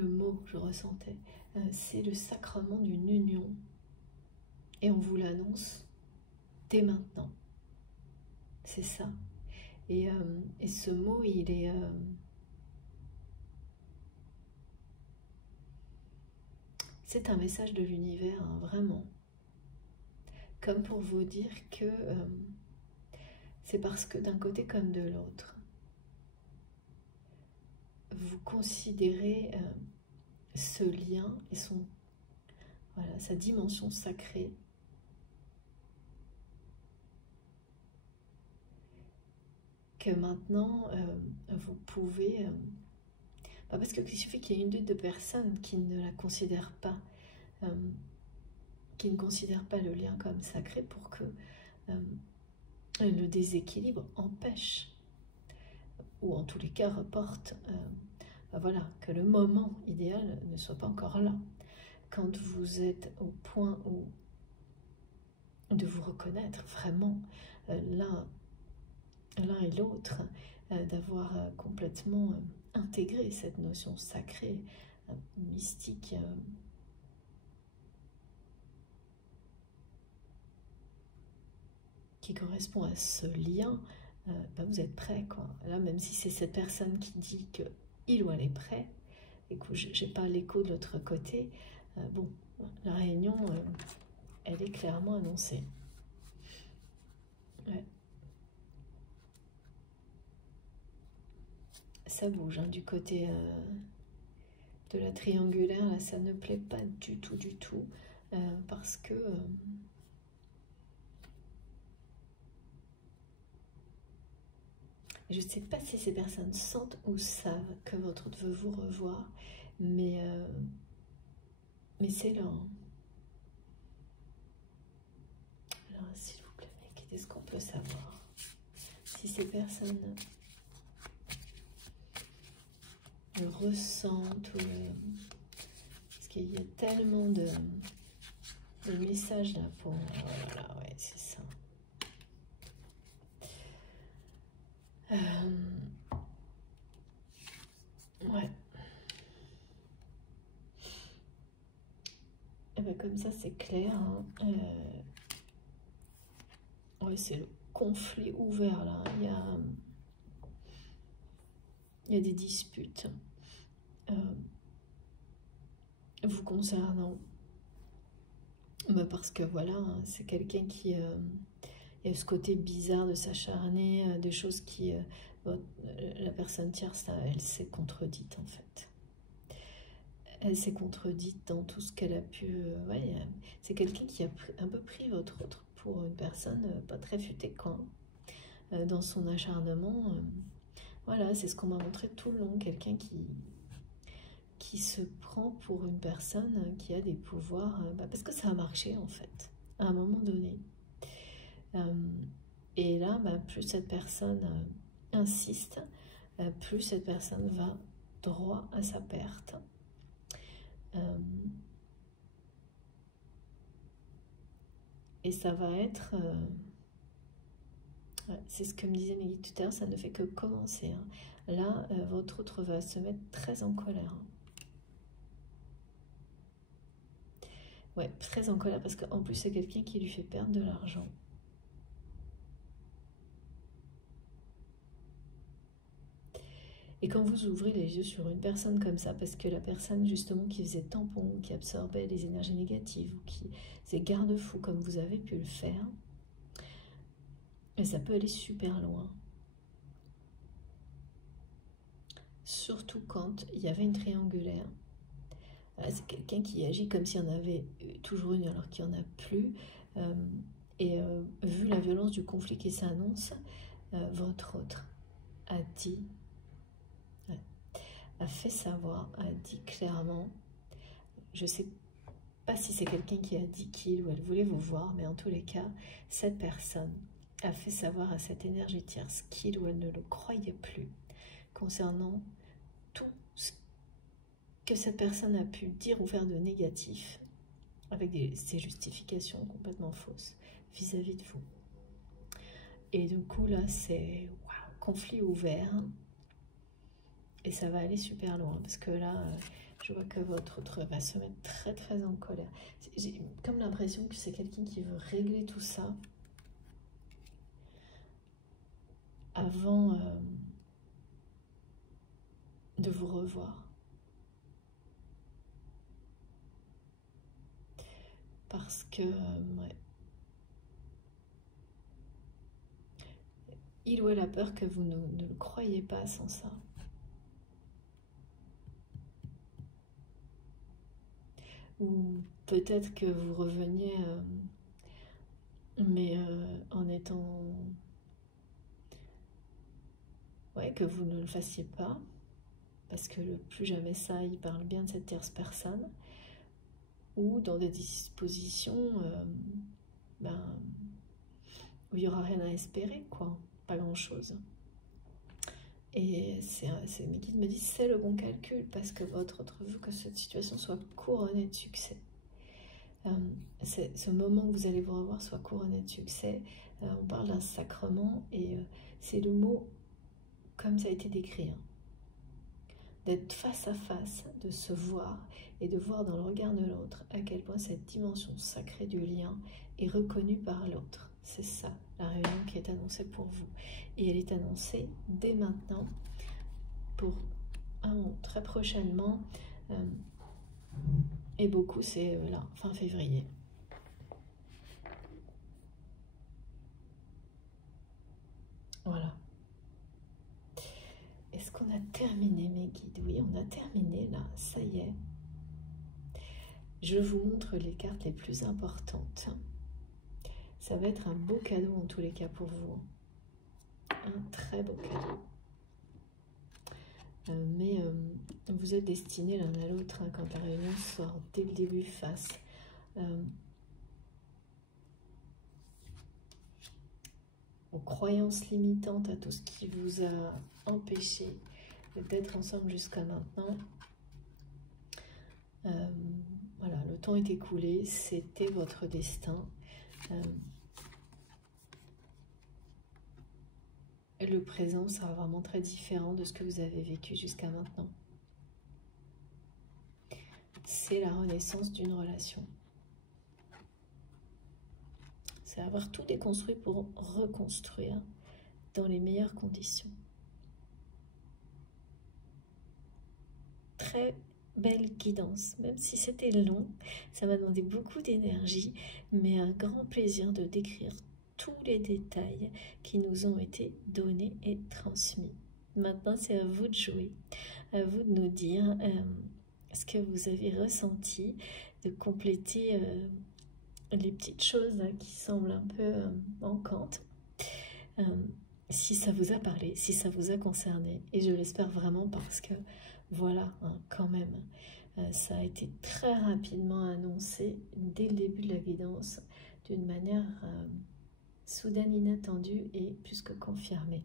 Le mot que je ressentais, c'est le sacrement d'une union. Et on vous l'annonce dès maintenant. C'est ça. Et ce mot, il est... c'est un message de l'univers, hein, vraiment. Comme pour vous dire que c'est parce que d'un côté comme de l'autre, vous considérez ce lien et sa dimension sacrée. Que maintenant, vous pouvez... parce qu'il suffit qu'il y ait une ou deux personnes qui ne la considèrent pas, qui ne considèrent pas le lien comme sacré pour que le déséquilibre empêche, ou en tous les cas reporte, voilà, que le moment idéal ne soit pas encore là. Quand vous êtes au point de vous reconnaître vraiment l'un et l'autre, d'avoir complètement intégré cette notion sacrée, mystique, qui correspond à ce lien, vous êtes prêt, quoi. Là, même si c'est cette personne qui dit qu'il ou elle est prêt, et que j'ai pas l'écho de l'autre côté, bon, la réunion, elle est clairement annoncée. Ouais. Ça bouge, hein, du côté de la triangulaire, là, ça ne plaît pas du tout, parce que je ne sais pas si ces personnes sentent ou savent que votre autre veut vous revoir, mais c'est là. Hein. Alors, s'il vous plaît, qu'est-ce qu'on peut savoir? Si ces personnes le ressentent, ou parce qu'il y a tellement de messages là pour... Voilà, ouais, c'est ça. Ouais. Et ben comme ça, c'est clair. Hein. Ouais, c'est le conflit ouvert là. Il y a des disputes vous concernant. Parce que voilà, hein, c'est quelqu'un qui Et ce côté bizarre de s'acharner, des choses qui... la personne tierce, elle s'est contredite en fait. Elle s'est contredite dans tout ce qu'elle a pu... ouais, c'est quelqu'un qui a un peu pris votre autre pour une personne pas très futée quand dans son acharnement. Voilà, c'est ce qu'on m'a montré tout le long. Quelqu'un qui se prend pour une personne qui a des pouvoirs, parce que ça a marché en fait, à un moment donné. Et là, plus cette personne insiste, plus cette personne va droit à sa perte. Et ça va être... ouais, c'est ce que me disait Meggy tout à l'heure, ça ne fait que commencer. Hein. Là, votre autre va se mettre très en colère. Hein. Ouais, très en colère, parce qu'en plus, c'est quelqu'un qui lui fait perdre de l'argent. Et quand vous ouvrez les yeux sur une personne comme ça, parce que la personne justement qui faisait tampon, qui absorbait les énergies négatives, ou qui faisait garde-fou comme vous avez pu le faire, et ça peut aller super loin. Surtout quand il y avait une triangulaire. C'est quelqu'un qui agit comme s'il y en avait toujours une alors qu'il n'y en a plus. Vu la violence du conflit qui s'annonce, votre autre a dit... a fait savoir, a dit clairement, je ne sais pas si c'est quelqu'un qui a dit qu'il ou elle voulait vous voir, mais en tous les cas, cette personne a fait savoir à cette énergie tierce qu'il ou elle ne le croyait plus concernant tout ce que cette personne a pu dire ou faire de négatif, avec ses justifications complètement fausses vis-à-vis de vous. Et du coup, là, c'est conflit ouvert. Et ça va aller super loin, parce que là, je vois que votre autre va se mettre très très en colère. J'ai comme l'impression que c'est quelqu'un qui veut régler tout ça avant de vous revoir. Parce que, ouais. Il ou elle a peur que vous ne le croyez pas sans ça. Ou peut-être que vous reveniez, mais en étant... ouais, que vous ne le fassiez pas, parce que le plus jamais ça, il parle bien de cette tierce personne, ou dans des dispositions où il n'y aura rien à espérer, quoi, pas grand-chose. Et c'est mes guides me disent c'est le bon calcul, parce que votre autre veut que cette situation soit couronnée de succès. Ce moment où vous allez vous revoir soit couronné de succès. On parle d'un sacrement, et c'est le mot comme ça a été décrit, hein. D'être face à face, de se voir et de voir dans le regard de l'autre à quel point cette dimension sacrée du lien est reconnue par l'autre. C'est ça, la réunion qui est annoncée pour vous. Et elle est annoncée dès maintenant pour très prochainement. Et beaucoup, c'est là, fin février. Voilà. Est-ce qu'on a terminé, mes guides? Oui, on a terminé là, ça y est. Je vous montre les cartes les plus importantes. Ça va être un beau cadeau en tous les cas pour vous. Un très beau cadeau. Mais vous êtes destinés l'un à l'autre quand la réunion sort dès le début face. Aux croyances limitantes, à tout ce qui vous a empêché d'être ensemble jusqu'à maintenant. Voilà, le temps est écoulé, c'était votre destin. Le présent sera vraiment très différent de ce que vous avez vécu jusqu'à maintenant. C'est la renaissance d'une relation. C'est avoir tout déconstruit pour reconstruire dans les meilleures conditions. Très belle guidance, même si c'était long, ça m'a demandé beaucoup d'énergie, mais un grand plaisir de décrire tous les détails qui nous ont été donnés et transmis. Maintenant, c'est à vous de jouer, à vous de nous dire ce que vous avez ressenti, de compléter les petites choses qui semblent un peu manquantes. Si ça vous a parlé, si ça vous a concerné, et je l'espère vraiment parce que voilà, quand même, ça a été très rapidement annoncé dès le début de la guidance d'une manière soudaine, inattendue et plus que confirmée.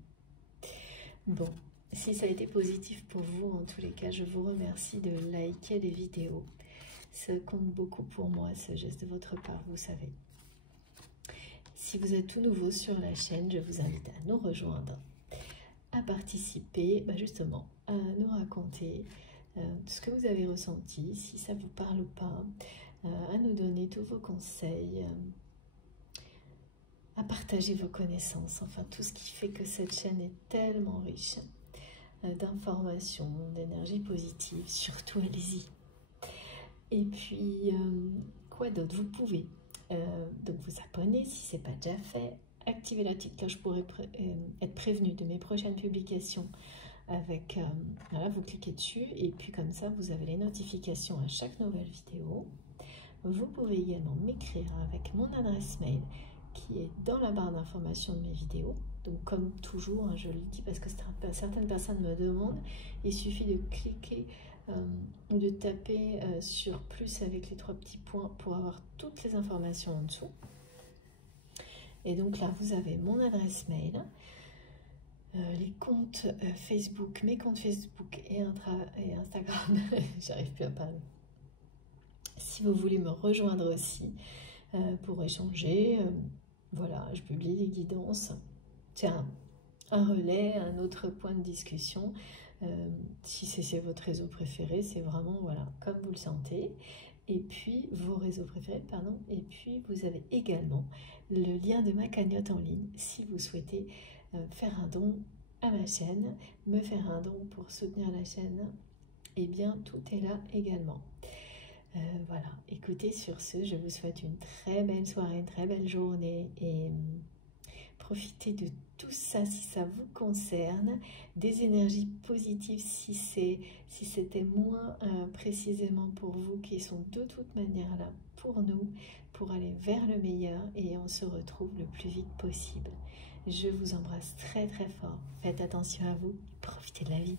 Bon, si ça a été positif pour vous, en tous les cas, je vous remercie de liker les vidéos. Ça compte beaucoup pour moi, ce geste de votre part, vous savez. Si vous êtes tout nouveau sur la chaîne, je vous invite à nous rejoindre, à participer, justement, à nous raconter ce que vous avez ressenti, si ça vous parle ou pas, à nous donner tous vos conseils, à partager vos connaissances, enfin tout ce qui fait que cette chaîne est tellement riche d'informations, d'énergie positive, surtout allez-y. Et puis, quoi d'autre? Vous pouvez donc vous abonner si ce n'est pas déjà fait, activer la petite cloche pour être prévenu de mes prochaines publications. Avec, voilà, vous cliquez dessus et puis comme ça, vous avez les notifications à chaque nouvelle vidéo. Vous pouvez également m'écrire avec mon adresse mail qui est dans la barre d'information de mes vidéos. Donc comme toujours, je le dis parce que certaines personnes me demandent, il suffit de cliquer ou de taper sur plus avec les 3 petits points pour avoir toutes les informations en dessous. Et donc là, vous avez mon adresse mail, les comptes Facebook, mes comptes Facebook et Instagram, j'arrive plus à parler. Si vous voulez me rejoindre aussi pour échanger, voilà, je publie des guidances. Tiens, un relais, un autre point de discussion. Si c'est votre réseau préféré, c'est vraiment, voilà, comme vous le sentez. Et puis, vos réseaux préférés, pardon. Et puis, vous avez également le lien de ma cagnotte en ligne. Si vous souhaitez faire un don à ma chaîne, me faire un don pour soutenir la chaîne, eh bien, tout est là également. Voilà, écoutez, sur ce, je vous souhaite une très belle soirée, une très belle journée et profitez de tout ça si ça vous concerne, des énergies positives si c'était moins précisément pour vous, qui sont de toute manière là pour nous, pour aller vers le meilleur et on se retrouve le plus vite possible. Je vous embrasse très très fort, faites attention à vous, profitez de la vie.